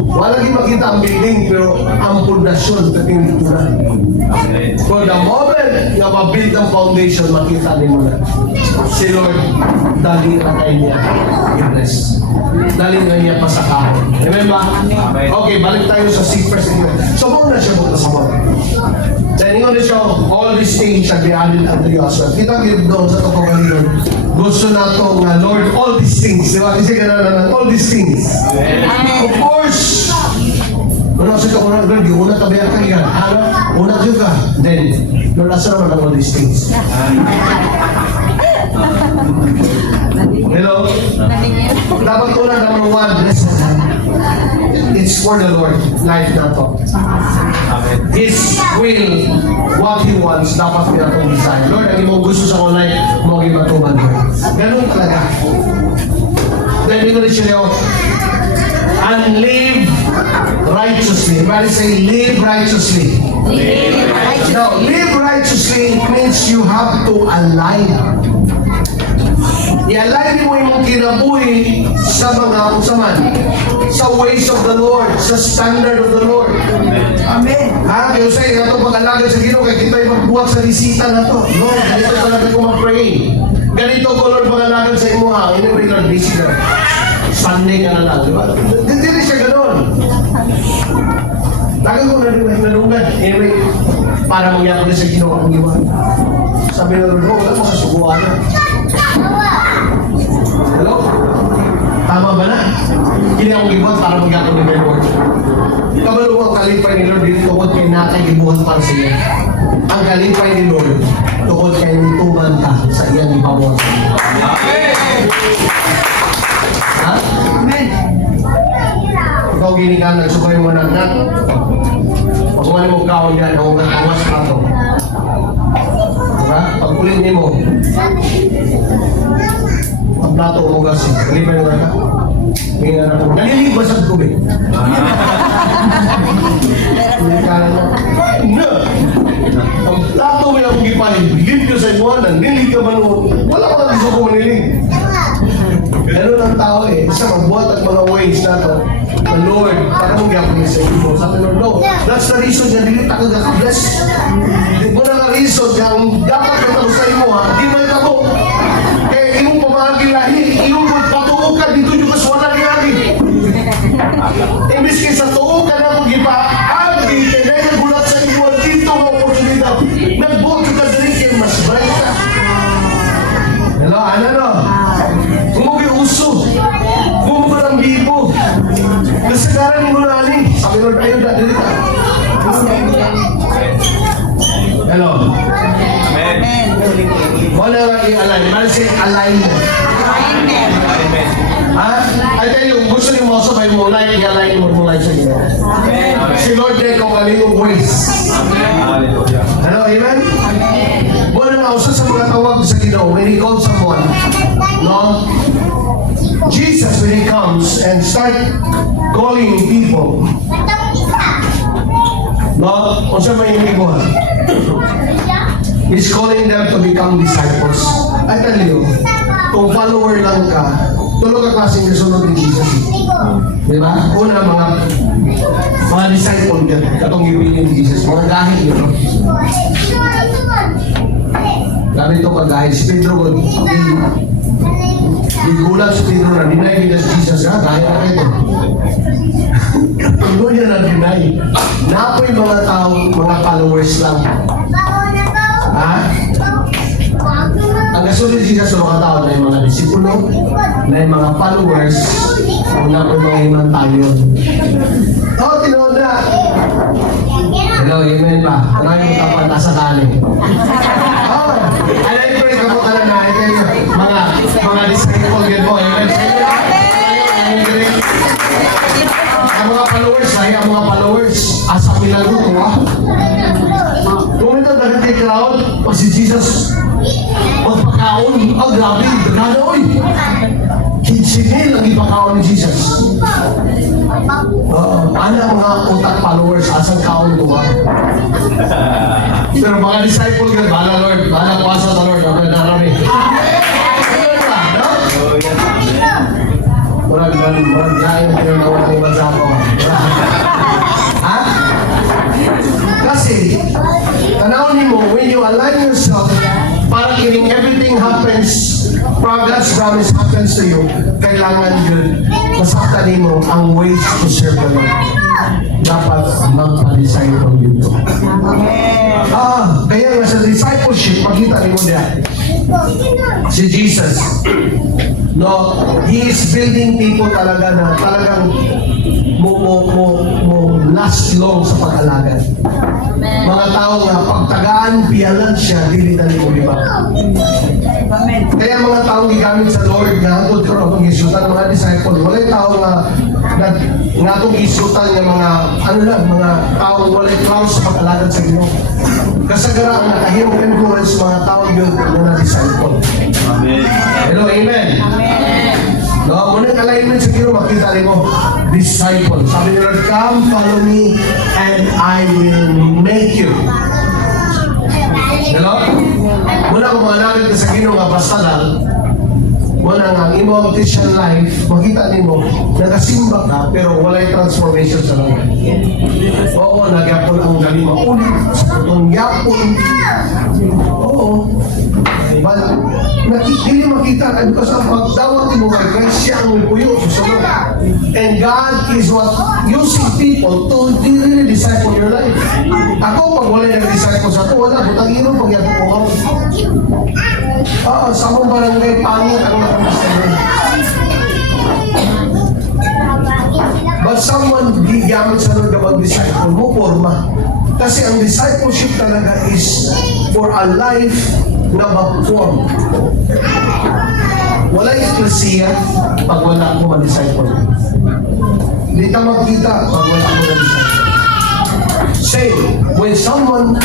Wala maging makita ang building, pero ang pundasyon katingin ko na. For the moment na mabuild ang foundation, makita niyo na. Si Lord, dali na kayo niya i-bless. Dali na niya pa sa kahon. Amen ba? Okay, balik tayo sa seek first. So, muna siya muna sa mga. Then, ingon na siya, all these things shall be added unto you as well. Kita niyo doon sa kapagalingon. Gusto na ito nga, Lord, all these things. Di ba? Kasi gano'n naman, all these things. Of course, wala kasi ka unang Lord, yung una tabihan ka yan. Una ka. Then, Lord, asa naman ang all these things. Hello? Dapat una, number one, it's for the Lord, life na to. His will, what He wants, dapat pinatong design. Lord, ang imong gusto sa akong life, mo ang imatuman ko. Ganun talaga. Then, ito rin siya, and live righteously. Everybody say, live righteously. Now, live righteously means you have to align. I-align mo yung kinabuhi sa mga usaman, sa ways of the Lord, sa standard of the Lord. Amen. Ha? Kaya sa iyo, ito pag-alagad sa Ginoo, kaya kita yung magbuhat sa risita na to. No, ganito talaga ko mag-pray. Ganito ko, Lord, pag-alagad sa imo ha. Hindi mo yung busy na. Sunday ka na lang, di ba? Hindi siya ganun. Tagal ko nanungan. Anyway, para mangyari sa Ginoo ang iba. Sabi na Lord, wala mo kasubuhan na. Hello? Tama ba na? Hindi akong ibuhat para mangyari ni Lord. Kabalo ang kalipay ni Lord dito tungkol kay nakaibuhat para sa iyo. Ang kalipay ni Lord tungkol kay tuman ka sa iyang ibabaw. Ha? Amen. Ikaw ginikanan, subay mo na anak. Pagkuhan mo kaon yan, awas pa ito. Diba? Pagkulit niyo mo, ang plato mo kasi, kalipay mo na. Tingnan ako. Nalilibas ang tubig. Ginikanan mo. No! Ang plato mo yung gipanin, bilib ka sa iwanan, nilig ka man mo. Wala ko na gusto ko manilig. Ganun ang tao eh. Isa magbuhat at mga ways na to. The Lord, para mong gapin sa iyo. Sabi Lord, no. That's the reason niya, dili ako nakabless. Di mo na reason niya, ang dapat katalo sa iyo ha, di mo ito. Kaya imong pamahagi lahi, imong patuo ka, dito yung kaswala ni Agi. Imbis kaysa tuo ka na mong iba, Agi, kaya nagulat sa iyo, dito ang oportunidad. Nag-book ka drinkin, mas bright ka. Hello, ano no? Kumubi uso. Kumubi ng libo. Nasagaran mo na ni. Sabi Lord, ayun na, dito. Hello. Amen. Wala lang i-align. Mali say alignment. Amen. Ha? I tell you, gusto niyo mo sabay mo, like, i-align mo life sa inyo. Si Lord, kung kaninong ways. Hello, amen? Wala na usa sa mga tawag sa Ginoo, when He called someone, no? Jesus, when He comes and start calling people, no? Kung siya may hindi ko, He's calling them to become disciples. I tell you, kung follower lang ka, tulog ka klaseng kasunod ni Jesus. Di ba? Una, mga disciple ka, katong ibigin ni Jesus, mga gahit yun. Ganito ka gahit, si Pedro, igulat si Pedro na dinay niya si Jesus, ha? Gahit na kayo. Tuloy niya na dinay. Napoy mga tao, mga followers lang. Ha? Ang kasunod siya sa mga tao na yung mga disipulo, na yung mga followers, ang napoy mga himantayon. Oh, tinood na! Hello, amen pa. Tanay mo kapag nasa kanin. Oh, I pray ka mo ka na ito yung mga disciple yan mo. Amen. Ang mga followers, ang mga followers, asa milagro ko ha. Kung ito dagat kay crowd, pag si Jesus, magpakaon, grabe, dagana oy. Kinsinil ang ipakaon ni Jesus. Ano mga utak followers, asang kaon ko ha. Pero mga disciple ka, bahala Lord, bahala kuasa sa Lord, ako narami. Murag lain kayo na walang iba sa ako. Ha? Kasi, tanawin mo, when you align yourself, para kining everything happens, God's promise happens to you, kailangan yun, masaktan mo ang ways to serve the Lord. Dapat magpa-disciple dito. Kaya nga sa discipleship, pagkita ni mo diyan, si Jesus, no, He is building people talaga na talagang mo last long sa pag-alagad. Mga tao nga, pagtagaan, piyalan siya, dilitan mo, di ba? Amen. Kaya mga tao gigamit sa Lord nga hangtod karon ang isutan mga disciple. Walay tao nga atong isutan nga mga tao walay close sa pag-alagad sa Ginoo. Kasagara ang nakahimong influence mga tao yun na disciple. Amen. Hello, amen. Amen. No, muna yung alignment sa Ginoo, makita rin mo, disciple. Sabi ni Lord, come, follow me, and I will make you. Hello? Muna kung mga namin ka sa Ginoo nga basta lang, muna nga, imo Christian life, makita rin mo, nagasimba ka, pero wala yung transformation sa langit. Oo, nagyapon ang galing maulit, sa putong yapon. Oo. But, hindi makita na because ang pagdawat mo kay Christ, siya ang puyo, susunod. And God is what using people to really disciple your life. Ako, pag wala nag-disciple sa ito, wala, butang ino, pag yato ko ako. Sa mong barangay, pangit ang nakapasama. But someone gigamit sa Lord na mag-disciple mo, forma. Kasi ang discipleship talaga is for a life na mag-form. Wala eklesiya pag wala ako mag-disciple. Hindi ka magkita pag wala ako mag-disciple. Say, when someone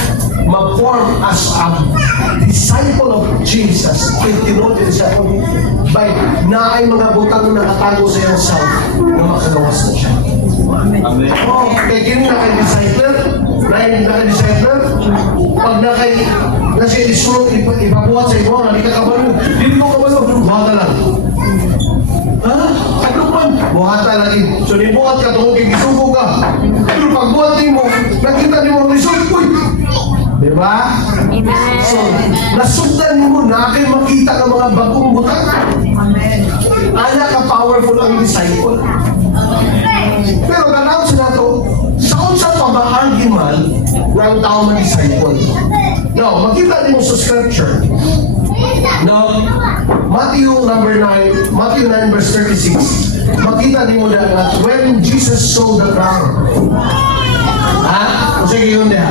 mag-form as a disciple of Jesus, tinod din siya by na ay mga butang na nakatago sa iyong self na makagawas na siya. Amen. Oh, kaya kini na kay discipler, pag na kay na siya isulo, ipabuhat sa iyo, hindi ka kabalo, hindi mo kabalo, buhata lang. Ha? Ano man? Buhata lagi. So, di buhat ka, tungkol kay gisugo ka. Pero pag buhat mo, nakita mo ang result, uy! Diba? So, nasugdan mo na kayo makita ng mga bagong butang. Anak ka powerful ang disciple. Pero ganaw sa nato, saan sa pamahagiman ng tao mag-disciple? No, makita din mo sa scripture. No, Matthew 9 verse 36. Makita din mo na when Jesus saw the crowd. Sige yun na.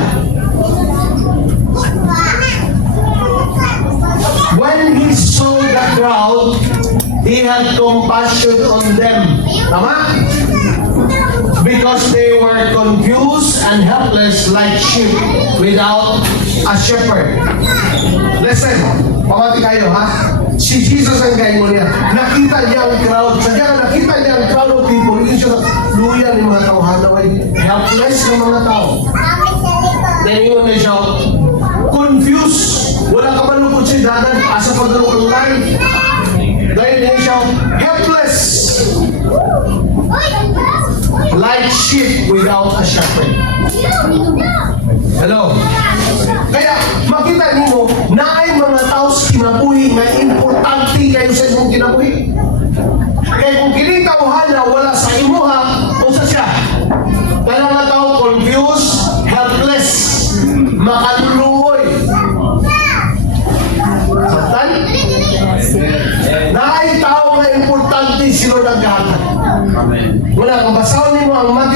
When he saw the crowd, he had compassion on them. Tama? Because they were confused and helpless like sheep without a shepherd. Listen, pamati kayo ha? Si Jesus ang kayo niya. Nakita niya ang crowd. Sadya nakita niya ang crowd of people. Yun siya luya ng mga tauhanaway. Helpless ng mga tao. Then yun na siya, confused. Wala ka malukod si dadan. Asa pagdalok ng life. Dahil niya siya, helpless. Like sheep without a shepherd. Hello? Kaya makita niyo na ay mga tao sa kinabuhi na importante kayo sa inyong kinabuhi. Kaya kung kinitauhan na wala sa imuha, kung sa siya, kaya mga tao confused, helpless, makaluluoy. Satan? Na ay tao na importante sila naghahatag. Wala, kung basahin mo ang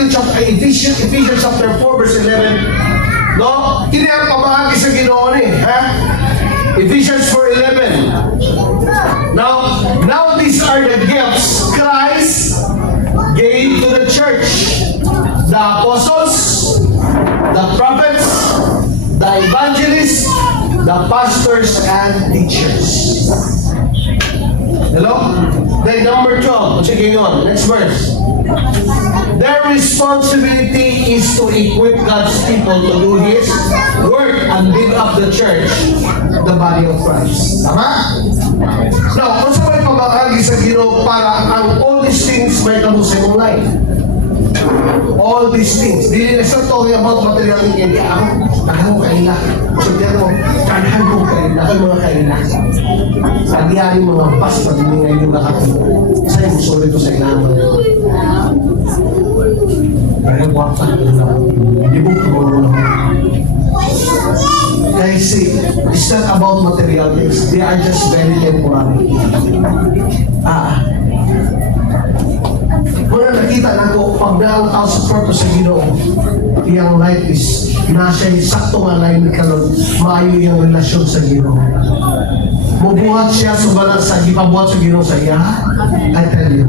Ephesians chapter 4 verse 11, no? Hindi ang pamahagi sa Ginoo ni, ha? Ephesians 4:11. Now these are the gifts Christ gave to the church. The apostles, the prophets, the evangelists, the pastors and teachers. Hello? Then number 12. Sige yun. Next verse. Their responsibility is to equip God's people to do His work and build up the church, the body of Christ. Tama? Now, kung sa may pamahagi sa Ginoo para ang all these things may kamusay mong life. All these things. Dili na siya talking about material thing. Ako kaila. Sabihan mo, kanahan mo kaila. Ako mga kaila. Sabihan mga bas na diningay yung nakatulog. Sa'yo, sorry ko sa ilaman. Kaya kwarta. Hindi mo kumulong. Kaya see, it's not about material things. They are just very temporary. Kung nakita na ko, pag naawat sa purpose sa Ginoo, iyang life is nasa sakto nga line ka nun, maayo yung relasyon sa Ginoo. Mubuhat siya sa gipabuhat sa Ginoo sa iya. I tell you.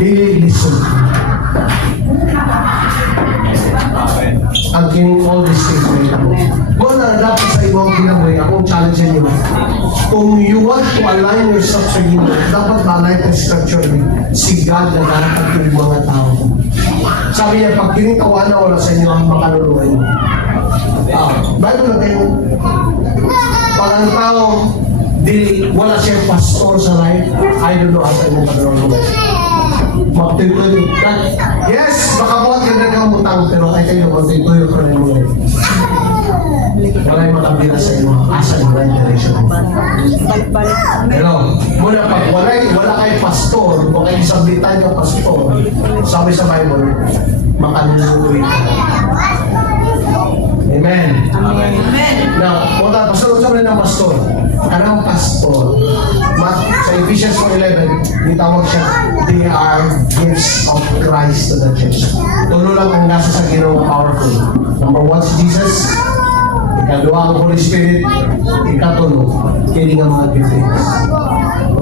Really listen. Ang kining all these things may ako. Kung na dapat sa ibang kinabuhi, akong challenge niyo. kung you want to align yourself sa Ginoo, dapat ma-align ang scripture si God na nakakag yung mga tao. Sabi niya, pag kinitawa na wala sa inyo ang makaluluwa niyo. Bible na kayo, pag ang tao, wala siyang pastor sa life, I don't know asa yung makaluluwa. Magtituloy. Yes, makabuhat ka na kang utang, pero ay kayo, magtituloy ko na yung mga. Wala yung makabila sa inyo, asa yung right direction. Pero, muna pag wala kay pastor, o kay isabitan yung pastor, sabi sa Bible, makaluluwi ka. Amen. Amen. Now, punta, pasunod sa ng pastor. Anong pastor? Sa Ephesians 4:11, itawag siya, they are gifts of Christ to the church. Tulo lang ang nasa sa Ginoo powerful. Number 1 si Jesus, ikadua ang Holy Spirit, ikatulo, kini nga mga gifts.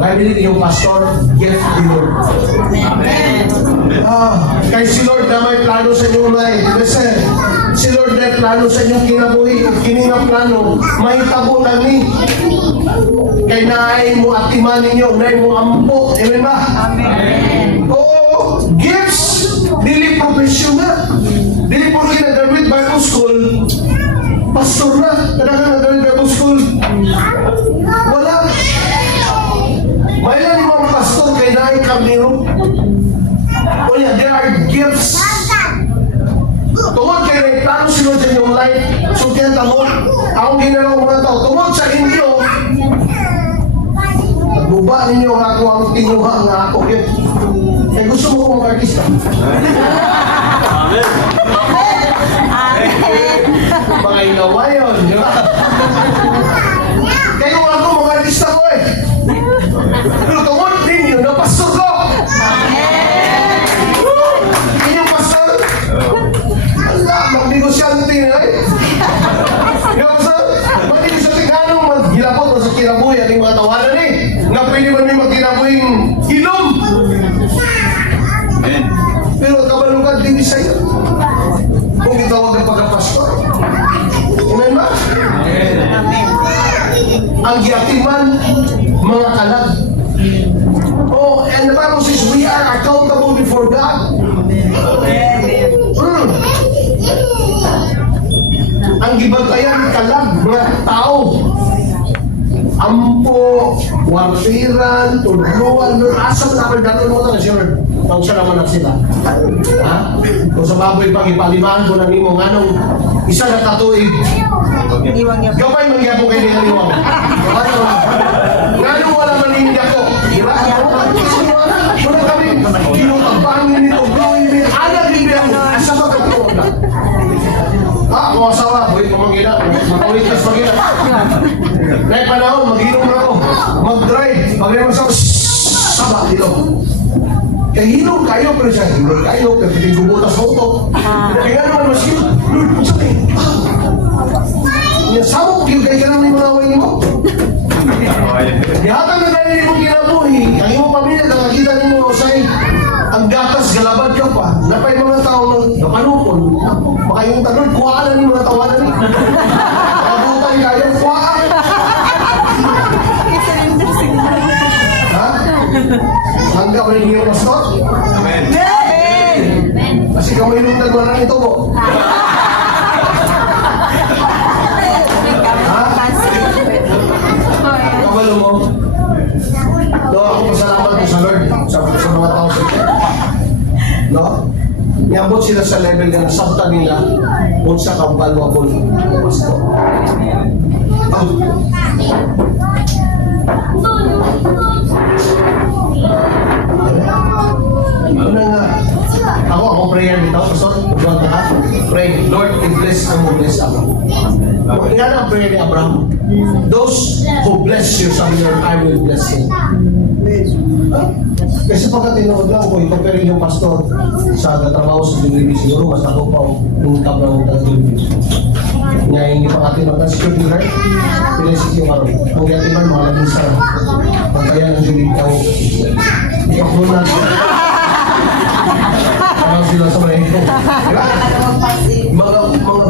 Kaya bilhin yung pastor, gift ni Lord. Amen. Kay si Lord na may plano sa inyong life. Listen, si Lord na plano sa inyong kinabuhi. Kini nga plano, may tabo na ni. Kay naay mo atiman ninyo, naay mo ampo. Amen ba? Amen. Oo, gifts, dili profesyon na. Dili po rin nag-graduate Bible School. Pastor na, kailangan nag-graduate Bible School. Wala. May lang mga pastor kay naay kamero. O yeah, there are gifts. Tungod kayo na plano si Lord sa inyong life. So kaya tamo, akong ginalaw mga tao. Tungod sa inyo, nagbuba ninyo nga ako ang tinuha nga ako. Kaya gusto mo kong mag-artista. Mga inawa yun, di ba? Kaya kung ako mag-artista ko eh. Pero tungod ninyo na pastor ko. Inyong pastor. Ala, mag-negosyante na eh. Yung pastor, mag-negosyante ka nung maghilapot o sa kinabuhi ang mga tawanan eh. Nga pwede man may magkinabuhing ilong. Pero kabalugan din sa'yo. Kung itawag ang pagkapastor. Amen ba? Amen. Ang giatiman, mga kalag. Oh, and the Bible says we are accountable before God. Ang gibantayan kalag, mga tao. Ampo, warfiran, tudluan, asam na ako gano'n mo na siya. Kung siya naman na sila. Ha? Kung sa baboy pag ipalimaan ko na nimo nganong isa na katuig. Gaway mangyapon kayo nila liwang. Nganong wala maningin ako. Diba? Wala kami. Kinutagpangin nito. Gawin nito. Anak nito ako. Asa ba katuog na? Ako asawa. Buhay ko mangina. Matawid kas mangina. May panahon, mag-inom na ako. Mag-drive. Pag-inom sa saba, ilong. Kaya hinom kayo, pero siya hinom kayo. Kaya piling gumutas mo ito. Kaya naman mas yun. Lord, kung saan eh? Sabok yung kaya ka naman yung mga away mo. Yata na dahil mo kinabuhi. Ang iyong pamilya, nakakita niyo mo say, ang gatas, galabad ka pa. Napay mga tao napanukon. Baka yung tanong, kuhaan na niyo mga tawanan niyo. Nakabutay kayo, kuhaan. Ha? Hanggang mo yung pastor? Amen. Kasi kung may nung nagwanan ito mo. Ha? Kabalo mo? No, ako pasalamat ko sa Lord sa mga tao sa ito. No? Niabot sila sa level na nasabta nila kung sa kabalwabol ng pastor. Una nga, ako prayer dito, pastor, huwag ka, pray, Lord, i-bless ang mo bless ako. Nga na ang prayer ni Abraham. Those who bless you, sabi Lord, I will bless you. Kasi pagka tinawag lang ko, i-compare yung pastor sa trabaho sa Jubilee, siguro mas ako pa yung kaplang ng Jubilee. Nga hindi pa natin mag-security guard, pinisip yung araw. Kung yatiman, mga laging sa pagkaya ng Jubilee kang ikapunan. Parang sila sa mga ito. Mga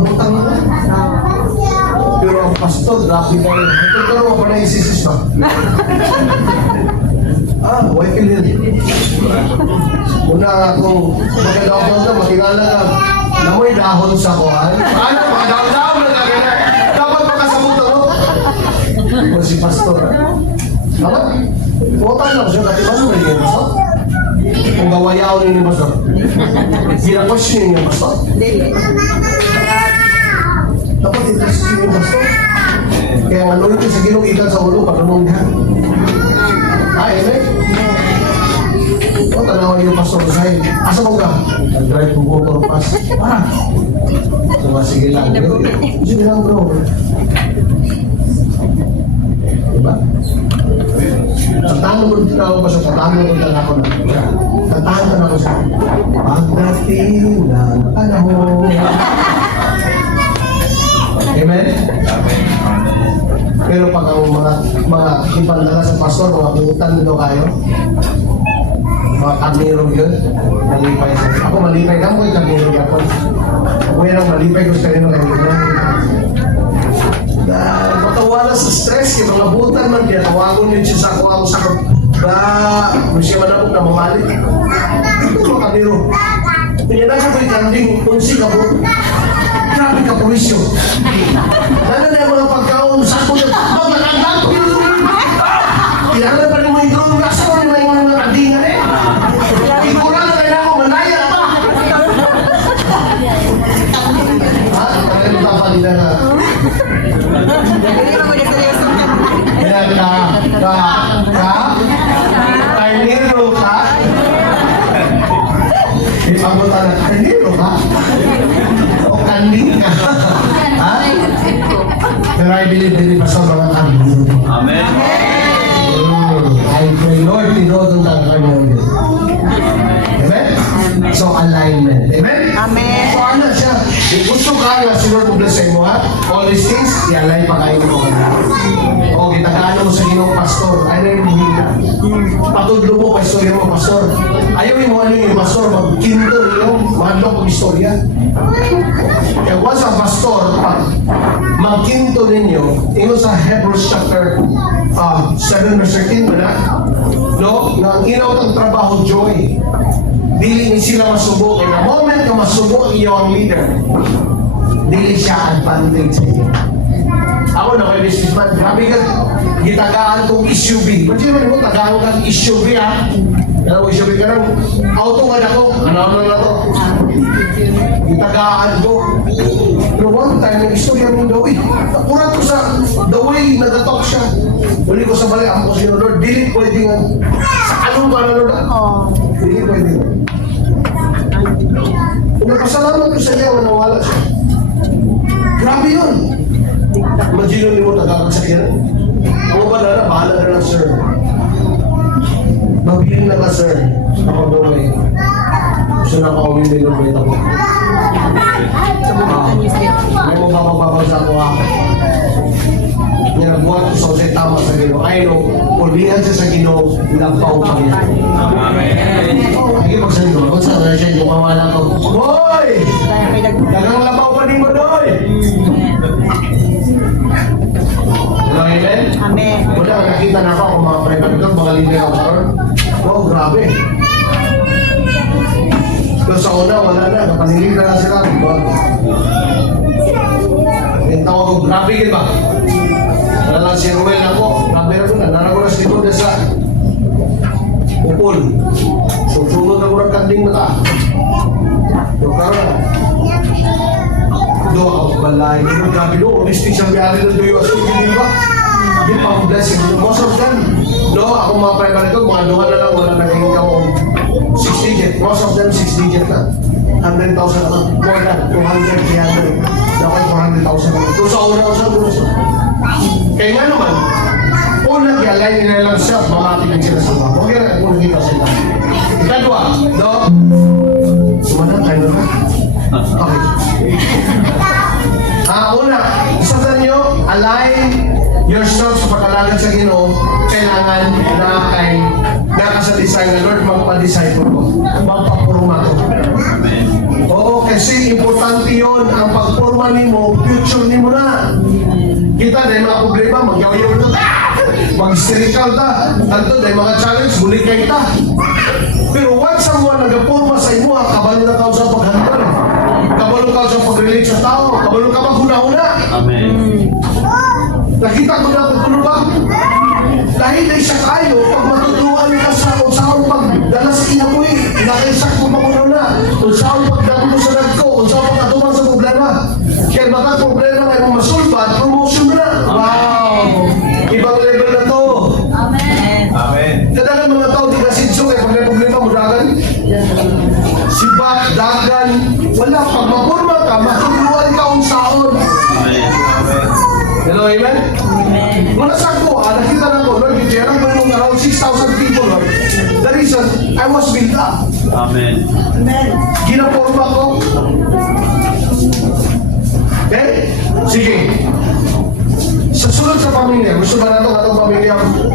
butang na. Pero ang pastor, grabe ka rin. Ito nagkaroon mo pa na isisis ba? White Hill. Una akong magkadawag na, makilala ka. Namoy dahon sa kuhan. Ano, dahon na kagana. Dapat makasabuto, no? O si Pastor. Dapat, putan lang siya. Dati ba naman yung Pastor? Kung gawayaw ni Pastor. Gina-question niya, Pastor. Dapat i-question niya, Pastor. Kaya manulog ko sa ginong ikan sa ulo, pagkanong niya. Eh. O, tanawan yung Pastor Zayn. Asa mo ka? Nag-drive po motor pass. Sige lang. Sige lang, bro. Diba? Tantahan mo din ako, Pastor. Tantahan mo din ako na. Tantahan ka na ako sa pagdating ng panahon. Amen? Pero pag ang mga ipandala sa pastor, mga pingutan nito kayo, mga kamero yun, malipay sa ako malipay na mo yung kamero ako. Ako yan ang malipay ko sa kanino kayo. Matawalan sa stress, yung mga butan man, kaya tawagon yun siya sa ako sa ako. Kung siya man ako na mamalik. Ito mga kamero. Pinanagan ko yung kanding, punsi ka po. Grabe ka puwisyo. Lalo na yung mga pagkaon sa ako na magkakandang ko yun. Kailangan pa rin mo yung drone gas ko, yung mga kandingan eh. Ikulang na kayo ako, manaya pa. Kaya mo tapal nila na. Karnero ka? Ipabutan na karnero ka? O kanding ka? Ha? Pero I believe pa sa mga kanding. Amen. I pray, Lord, tinodong ka karnero. Amen? So, alignment. Amen? Amen. So, ano siya? Kung gusto ka nga, si Lord bless sa mo, ha? All these things, i-align pa kayo mo. O, kitagaano mo sa ginong pastor. Ay na yung hihika. Patudlo mo pa istorya mo, pastor. Ayaw mo ano yung pastor, magkinto nyo, mahadlok ang istorya. Kaya once ang pastor, magkinto ninyo, ingo sa Hebrews chapter 7 verse 13 mo na, no? Na ang inaw ng trabaho, joy. Dili ni sila masubo. In the moment na masubo ang iyo ang leader, dili siya advantage sa iyo. Ako na kay businessman, grabe ka, gitagaan kong SUV. Ba't yun mo, tagaan kang SUV ha? Kaya kung SUV ka lang, auto man ako, ano na to? Gitagaan ko. Pero one time, nag-istorya mo daw, nakurat ko sa the way nag-talk siya. Uli ko sa bali, ako ko siya, Lord, dili pwede nga. Sa anong ka na, Lord? Dili pwede nga. Kung napasalamat ko sa niya, nawala siya. Grabe yun. Imagine mo nagkakasakyan. Ako ba na, bahala na lang, sir. Mabiling na ka, sir. Ako daw ay. Gusto na ako uwi nilong wait ako. May mo babag sa ako ako. Yan ang buwan ko sa tama sa Ginoo. I know, pulbihan siya sa Ginoo, lampaw pa niya. Sige, magsalito. Kung saan na siya, yung mawala ko. Boy! Dagang lampaw pa din mo, Doy! Amen? Amen. Wala, nakita na ako kung mga private doon, mga libre ako sir. Wow, grabe. So sa una, wala na, napanilig na sila. Yung tawag ko, grabe yun ba? Wala lang si Ruel ako, grabe na ko na, naragulas dito na sa upol. So sunod ako ng kanding na ka. So karoon. Do ako balay, grabe do, listing sa biyari na doyo as hindi ba? Hindi pa ako blessing. Most of them, no, ako mga private ko, mga duha na lang, wala naging ako 6 digit. Most of them 6 digit na. 100,000 na, more than 200, 300. Dapat 400,000 na. Doon sa una ko sa bulos. Kaya nga naman, kung nag-align nila lang siya, mamatigin sila sa mga. Huwag yan, kung nakita sila. Ikadwa, do, sumana kayo na. Okay. Una, isa nyo, align yourself sa pag-alaga sa Ginoo, kailangan na ay nakasatisay na Lord, magpa-disciple ko, magpapurma ko. Oo, kasi importante yun, ang pagpurma ni mo, future ni mo na. Kita na yung mga problema, magyaw-yaw na mag-hysterical ta. Anto, may mga challenge, muli kay ta. Pero once someone nagapurma sa imo, kabalo na ka sa paghandol. Kabalo ka sa pag-relate sa tao. Kabalo ka maghuna-huna. Amen. Nakita ko na kung ba? Dahil na siya kayo, pag matutuan ka sa kung saan pagdala sa kinabuhi, nakaisak mo makunaw na. Kung saan pagdala mo sa nagko, kung saan pagkatuman sa problema. Kaya baka problema na yung masulbat, promotion mo na. Wow! Ibang level na to. Amen. Amen. Kadalang mga tao, di ka sinso, kaya pag may problema mo, dagan. Sibak, dagan. Wala, pag mapurma ka, matuluan ka kung saan. Amen. Hello, amen? Mula sa ako, nakita na ko, Lord, bigyan mo yung around 6,000 people, Lord. The reason, I was built up. Amen. Ginaporma ko. Okay? Sige. Sa sunod sa pamilya, gusto ba na ito atong pamilya?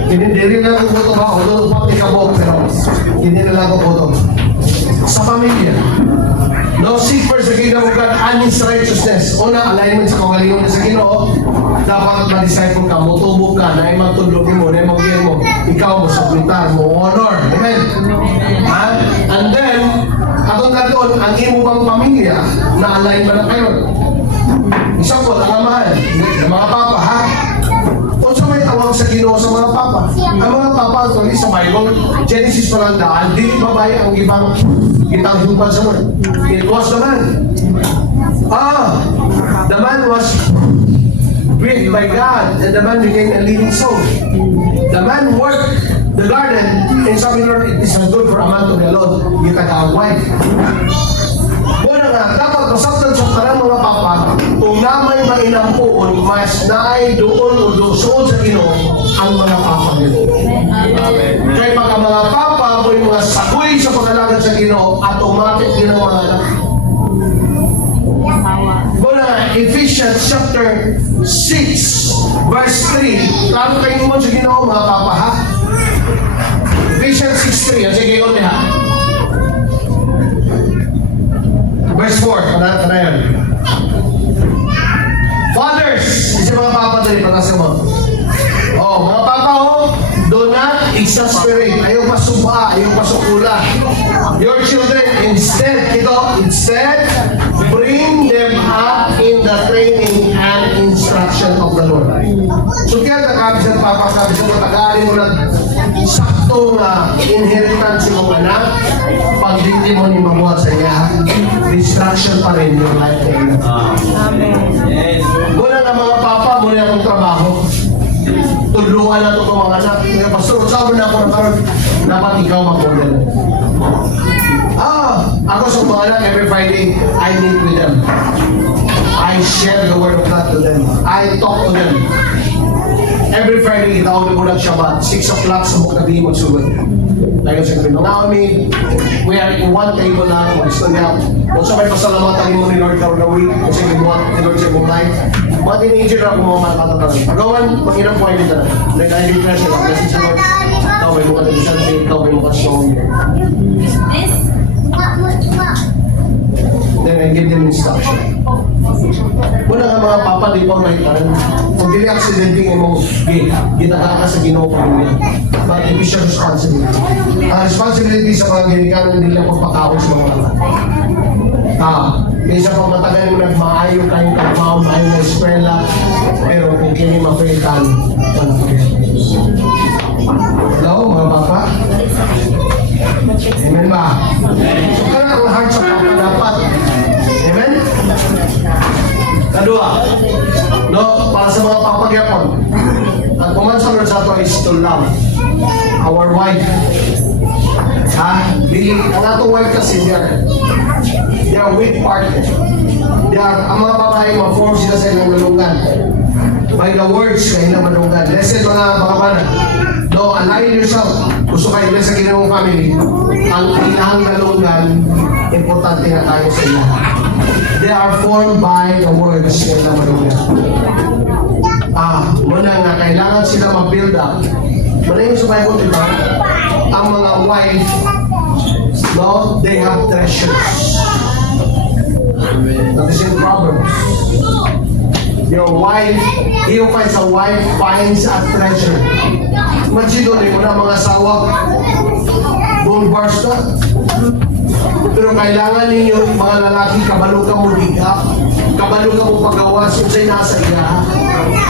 Hindi na ako po ito ba? Although pati kabok, pero hindi na lang ako po ito. Sa pamilya, no, seek first the kingdom of God and His righteousness. Una, alignment sa kagalingon sa Ginoo. Dapat ma-disciple ka, mutubog ka, na magtudlog mo, na magiging mo, ikaw mo, sablitar mo, honor. Amen? Ha? And then, atong na doon, ang imo bang pamilya, na-align ba na kayo? Isang po, ang amahan, ng mga papa, ha? Kung sa may tawag sa Ginoo sa mga papa, ang mga papa, actually, sa Bible, Genesis pa lang daan, di babae ang ibang kitang humpad sa word. It was the man. The man was breathed by God, and the man became a living soul. The man worked the garden, and sabi Lord, it is not good for a man to be alone. Kita ka ang wife. Muna nga, dapat masaktan sa parang mga papa, kung namay mainampuon, mas naay doon o doon sa Ginoo ang mga papa nila. Kaya pag ang mga papa o yung mga sakoy sa pag-alagad sa Ginoo, automatic din ang mga anak. Muna nga, Ephesians chapter 6 verse 3. Klaro kayo naman sa Ginoo, mga papa, ha? Ephesians 6:3. Sige, ikaw niya. Verse 4, kana yan. Fathers, isa mga papa dali, pagkasa mo. Mga papa do not exasperate. Ayaw pasumpa, ayaw pasukula. Your children, instead, bring them up in the training and instruction of the Lord. So kaya nakabi sa papa, sabi sa matagali mo na saktong inheritance yung mga anak, pag hindi mo ni mamuhat sa iya, distraction pa rin yung life na Amen. muna na mga papa, muna akong trabaho. Tulungan na ito mga anak. Kaya pastor, sabi na ako na karoon, dapat ikaw mag-model. Ako sa mga anak, every Friday, I meet with them. I share the word of God to them. I talk to them. Every Friday, itawag ko ng Shabbat, 6 o'clock sa mga gabi magsugod. Like I said, Naomi, we are in one table na, gusto niya. Kung sa may pasalamatan mo ni Lord karoon na week, kasi ginuhat ni Lord sa ibang life, mga teenager na kung mga matatagal. Pagawan, pag-inang point nito na, nag-i-refresh nila, kasi sa Lord, ikaw may mga nag-isante, ikaw may mga strong. Then I give them instruction. Muna nga mga papa, di pa may parang kung dili accidenting mo, ginaka ka sa Ginoo pa rin. But it is your responsibility. Ang responsibility sa mga ginikanan nila pagpakaon sa mga anak. Minsan pag matagal mo nagmaayo kayong kagmao, maayo na eskwela, pero kung kini mapilitan, wala pa rin. Hello, mga papa? Amen ba? So kaya ang heart sa papa dapat. Amen? Kadua, no, para sa mga papagyapon, ang kumansa Lord sa ito is to love our wife. Ang atong wife kasi they are weak partner. Ang mga babae, ma-form sila sa ilang malunggan. By the words, kayo na malunggan. Listen mga bakabanan. No, align yourself. Gusto kayo sa ginawang family. Ang ilang malunggan, importante na tayo sa iyo. They are formed by the words na malunggan. Muna nga, kailangan sila ma-build up. Muna yung sa Bible, diba? Ang mga wife, no, they have treasures. That is in Proverbs. Your wife, he who finds a wife finds a treasure. Imagine mo na mga asawa, buong bars na. Pero kailangan ninyo, mga lalaki, kabalo ka mo higap, kabalo ka mo paggawas, yung sa'yo nasa iya.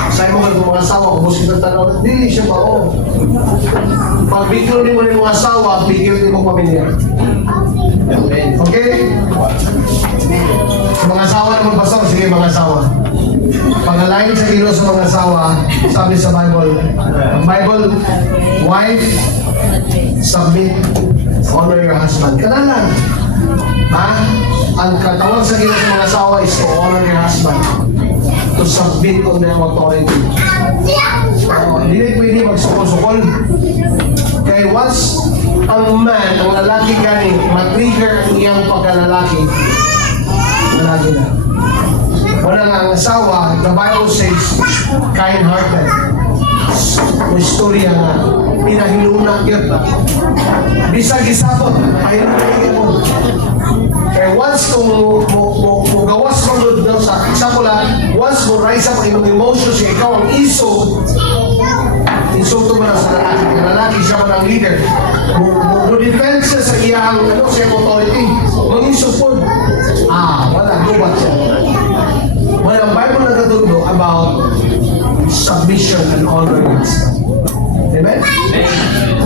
Sa'yo mo mga asawa, kung gusto ka tanaw, hindi siya mao. Pag bigyan mo ng mga asawa, bigyan mo pamilya. Okay? Sa mga asawa naman pastor, sige mga asawa. Pag-alayin sa Diyos sa mga asawa, sabi sa Bible, ang Bible, wife, submit, honor your husband. Kanalan. Ha? Ang katawag sa Diyos sa mga asawa is to honor your husband. To submit on their authority. Hindi pwede magsukol-sukol. Kaya once ang man, ang lalaki gani, matrigger ang iyang pagkalalaki, lalaki na. Wala nga ang asawa, the Bible says, kind-hearted. May istorya nga, pinahiluna yun. Bisag isapot, pahiluna yun. Kaya once kung gawas mo doon sa isapula, once mo rise up ang iyong emotions, ikaw ang insulto mo na sa lalaki. Ang lalaki siya man ang leader. Mo-defense siya sa iyang siya authority. Mag-insupod. Wala. Gubat siya. Well, ang Bible nagtuturo about submission and honor. Amen?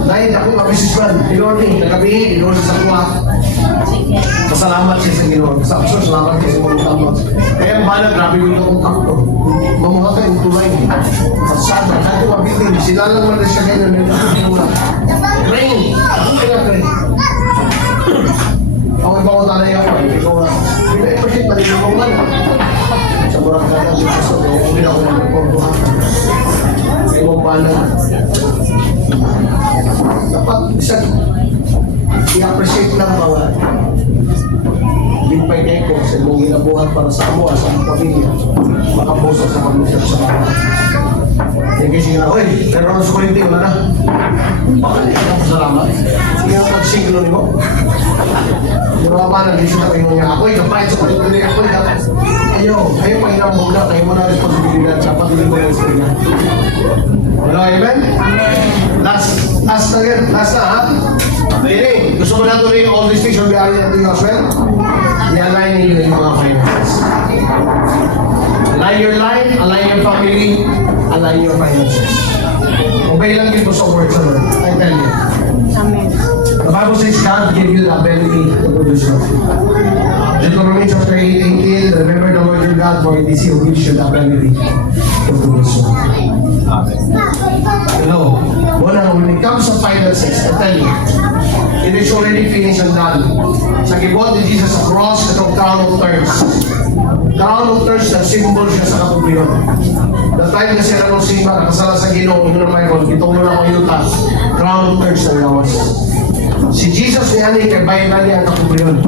Dahil ako ka-business man, Lord, nagabihin, Lord sa kuha. Pasalamat siya sa Ginoo. Salamat siya sa mga tama. Kaya ang balag, grabe yung itong takto. Mamuha ka yung tulay. Pasada, kahit yung mabitin, sila lang man na siya ganyan, may nakakula. Rain! Ako kaya rain. Ako iba ko tanay ako, ikaw na. Pina-imagine, malilong ko man. Sa murang kaya, hindi ako na nagportuhan. Kaya mong balag. Dapat isang i-appreciate lang mga limpay kayo ko sa mong ginabuhat para sa amo, sa mga pamilya, makapuso sa pamilya sa mga. Yan kasi nga, oy, pero ang sukulinti, wala na. Bakit ako salamat? Sige ang nag-singlo ni mo. Yung mga pa, nag-isip na kayo niya, ako'y kapahit sa patuloy, ako'y dapat. Ayaw pahinang muna, kayo mo na responsibilidad sa patuloy mo yung sila. Hello, amen? Last na ha? Meaning, gusto mo na tuloy all these things will be added unto you as well? I-align ninyo yung mga finances. Align your life, align your family, align your finances. Obey lang dito sa words of Lord. I tell you. Amen. The Bible says God gave you the ability to produce wealth. Deuteronomy chapter 8:18, remember the Lord your God, for it is He who gives you the ability to produce wealth. Hello. When it comes to finances, I tell you, it is already finished and done. Sa gibot ni Jesus sa cross, itong crown of thorns. Crown of thorns na symbol siya sa katubiyon. The time na siya nang simba, nakasala sa Ginoo, ino na Michael, itong muna ko yuta, crown of thorns na lawas. Si Jesus ni Ani, kay bayan na niya ang katubiyon.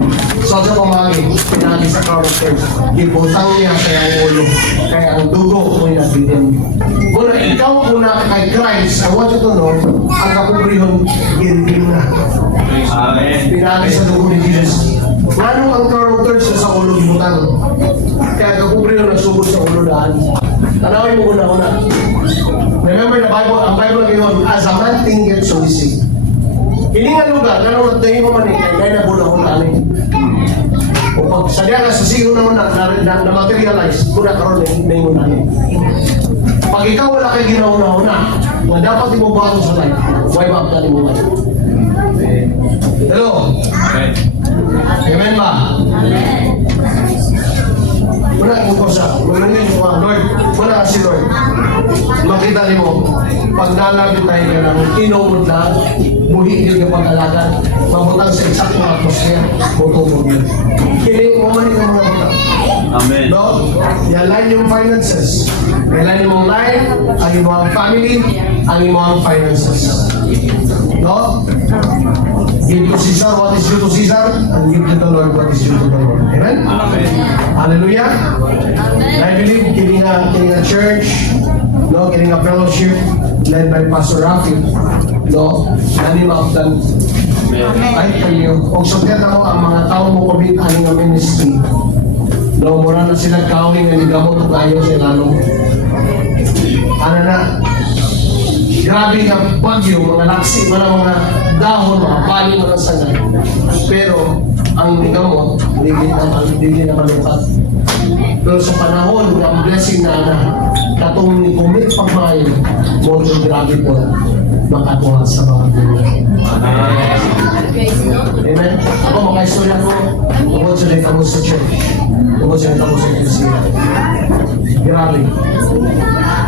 So sa pamagi, pinagi sa crown of thorns. Ibutang niya sa iyang ulo. Kaya ang dugo ko yung nabitin. Kung ikaw una kay Christ, I want you to know, ang katubiyon, ginigin na. Amen. Pinagi sa dugo ni Jesus. Lalo ang crown of thorns na sa ulo ibutang. Kaya katubiyon nagsugod sa ulo daan. Tanawin mo una-una. Remember the Bible, ang Bible ngayon, as a man thinketh, so is he. Hindi nga lugar, nanunod na yung mga kaya na bulang kung tanin. O pag sadya nga sa sigo naman na materialize, kung nakaroon na yung tanin. Pag ikaw wala kayo ginauna-una, na dapat imubato sa life, wipe up na mo life. Hello? Amen. Amen ba? Wala akong kosa. Wala nyo mga Lord. Wala si Lord. Makita niyo mo, pag nalabit tayo ka ng inomod na, buhi yun yung pag-alagan, mabutang sa exact mga atmosphere, butong yun. Kiling mo man yung mga butang. Amen. No? I-align yung finances. I-align yung life, ang yung mga family, ang yung mga finances. No? Give to Caesar what is due to Caesar, and give to the Lord what is due to the Lord. Amen? Amen. Hallelujah. I believe getting a church, no, getting a fellowship led by Pastor Rafi, no, nanim aftan. I tell you, kung sugyan ako ang mga tao mo kumit aning ang ministry, no, mura na sila kawing na nigamot at ayaw sa lalong. Ano na? Grabe nga bagyo, mga laksi, mga dahon, mga pali, mga sangay. Pero ang gamot, hindi na malukat. Pero sa panahon ng blessing na katong kumit pagmayo, modo grabe po makatuwa sa mga dulo. Amen? Ako, makaistorya ko, tungkol sa naitabo sa church. Tungkol sa naitabo sa Ecclesia. Grabe.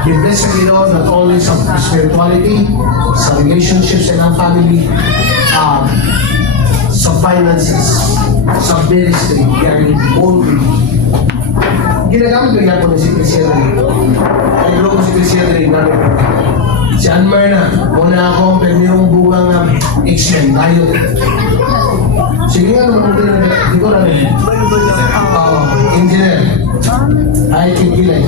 Give blessing, you know, not only sa spirituality, sa relationships and ang family, sa finances, sa ministry, carrying boldly. Ginagamit ko yan po na si Cristiano. Ay, bro ko si Cristiano rin namin. Si Anmar na, muna ako, pwede yung bungang X-Men, tayo. Sige nga naman, hindi ko lang eh. Engineer. Ay, kikilay.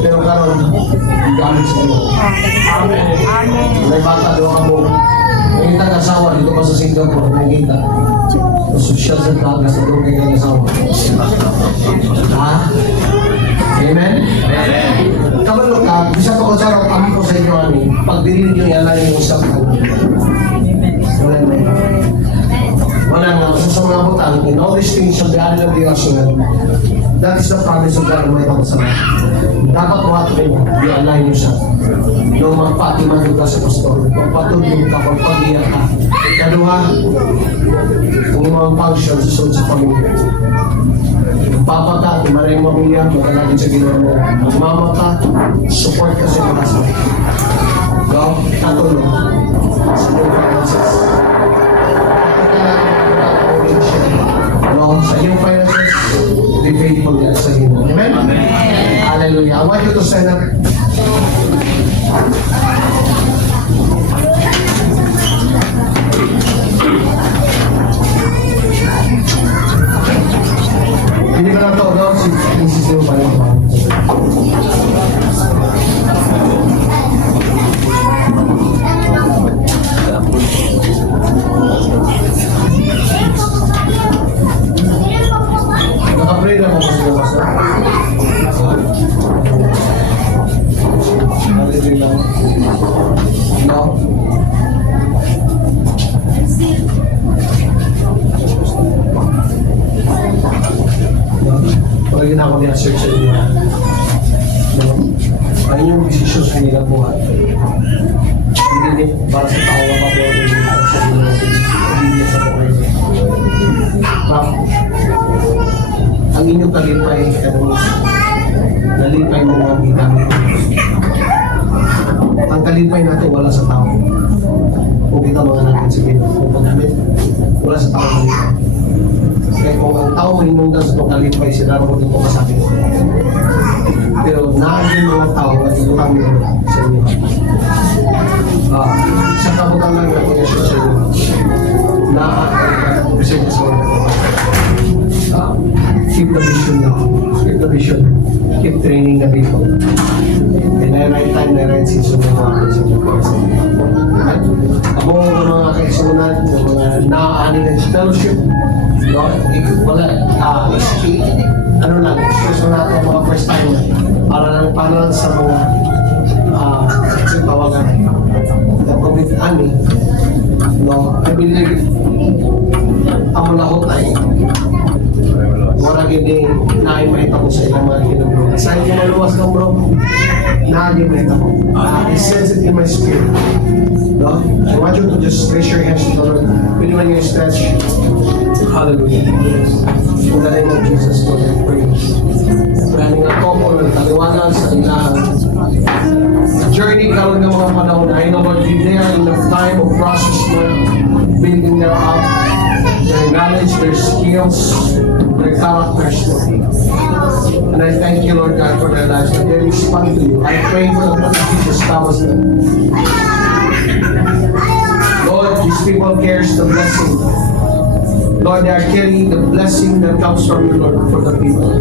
Pero karon, gamit sa iyo. May bata doon ka mo. Nakita ka asawa dito pa sa Singapore, nakita. Social sa tagas na doon kayo asawa. Ha? Amen? Kabalo ka, bisa pa ko sa kami ko sa inyo, pag dinin nyo yan lang yung usap ko. Wala nga, sa mga butang, in all these things shall be added unto us. That is the promise of God na may pagkasama. Dapat makatuloy mo, i-align nyo siya. Nung magpatiman ka sa pastor, magpatulog ka, magpag-iyak ka. Kaduha, kung yung mga function susunod sa pamilya. Papa ka, kung maraming pamilya, magkalagin sa ginawa mo. Mama ka, support ka sa mga sa. Go, katulong sa mga finances. Sa iyong finances, be faithful yan sa iyo. Amen? Hallelujah. I want you to stand up. Hindi ka lang ito, no? Si pa rin. Nakapray na mo sa labas na. Hallelujah. No? Pag ako niya-search sa inyo. Ayun yung desisyon sa nila buhay. Hindi para sa tao na kapag sa inyo. Hindi sa buhay. Ang inyong kalipay, nalipay mo mga ginamit. Ang kalipay natin wala sa tao. Kung kita mga natin sa Pilipinas, kung paggamit, wala sa tao nalipay. Kaya kung ang tao hinungdan sa itong kalipay, sila rin ito kasabi. Pero naagin mga tao at ilutang nila sa inyo. Sa kabutang lang na kanyasyon sa inyo. Naagin sa inyo. Keep the vision now. Keep the vision. Keep training the people. And na right time, na right season ng mga kaisunan. Ako ng mga kaisunan, ng mga na-ani ng fellowship, no? Wala, ano lang, expression natin mga first time para lang sa mga tawagan na COVID-ani. No? I believe ang lahot ay wala gini naimahita ko sa ilang mga ginagawa. Saan ko maluwas ng bro? Naimahita ko. I sense it in my spirit. No? I want you to just raise your hands to the Lord. Pwede man yung stretch. Hallelujah. In the name of Jesus, Lord, I pray. Maraming nga couple na taliwanan sa ilahan. Journey karoon ng mga panahon. I know Lord, they are in the time of process, Lord, building their up, their knowledge, their skills, their characters, Lord. And I thank you, Lord God, for their lives. That they respond to you. I pray for the blood of Jesus covers them. Lord, these people carries the blessing. Lord, they are carrying the blessing that comes from you, Lord, for the people.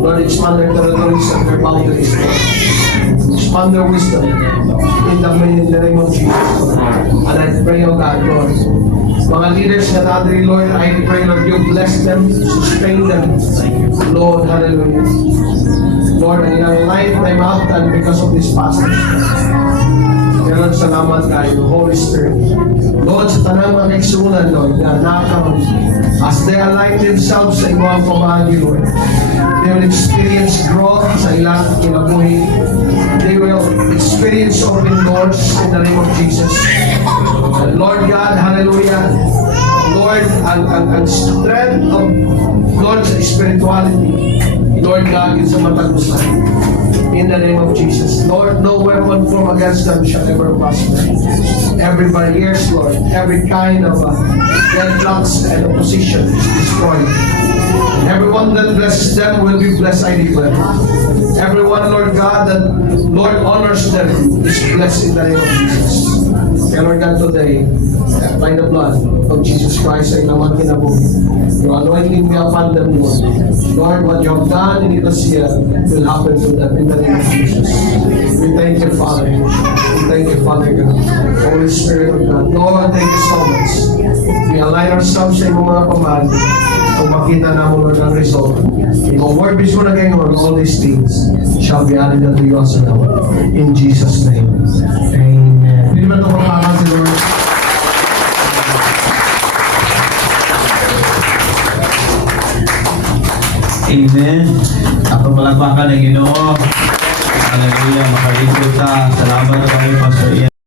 Lord, expand their territories and their boundaries, Lord. Expand their wisdom in the name of Jesus. And I pray, oh God, Lord, Mga leaders na natin, Lord, I pray, Lord, you bless them, sustain them. Lord, hallelujah. Lord, ang ilang life na maaptan because of this passage. Kaya Lord, salamat kayo, Holy Spirit. Lord, sa tanang mga kaigsunan, Lord, na nakakaroon, as they align themselves sa ibang pamahagi, Lord, they will experience growth sa ilang kinabuhi. They will experience open doors in the name of Jesus. And Lord God, hallelujah. Lord, ang strength of Lord sa spirituality, Lord God, is sa matagusan. In the name of Jesus. Lord, no weapon formed against them shall ever prosper. Every barriers, Lord, every kind of deadlocks and opposition is destroyed. And everyone that blesses them will be blessed, I declare. Everyone, Lord God, that Lord honors them is blessed in the name of Jesus. Kaya Lord God, today, by the blood of Jesus Christ ay naman kinabuhi. Your anointing be upon them, Lord. Lord, what you have done in Ecclesia will happen to them in the name of Jesus. We thank you, Father. We thank you, Father God. Holy Spirit of God. Lord, thank you so much. We align ourselves sa iyong mga pamahal. Kung makita na mo, Lord, ang result. Ikaw, word bismo na kayo, Lord, all these things shall be added unto you also now. In Jesus' name. Amen. Hindi ba ito pagpakan si Lord? Amen. Ang palakpakan ng Ginoo. Hallelujah. Makalingkod ta. Salamat kayo, Pastor Ian.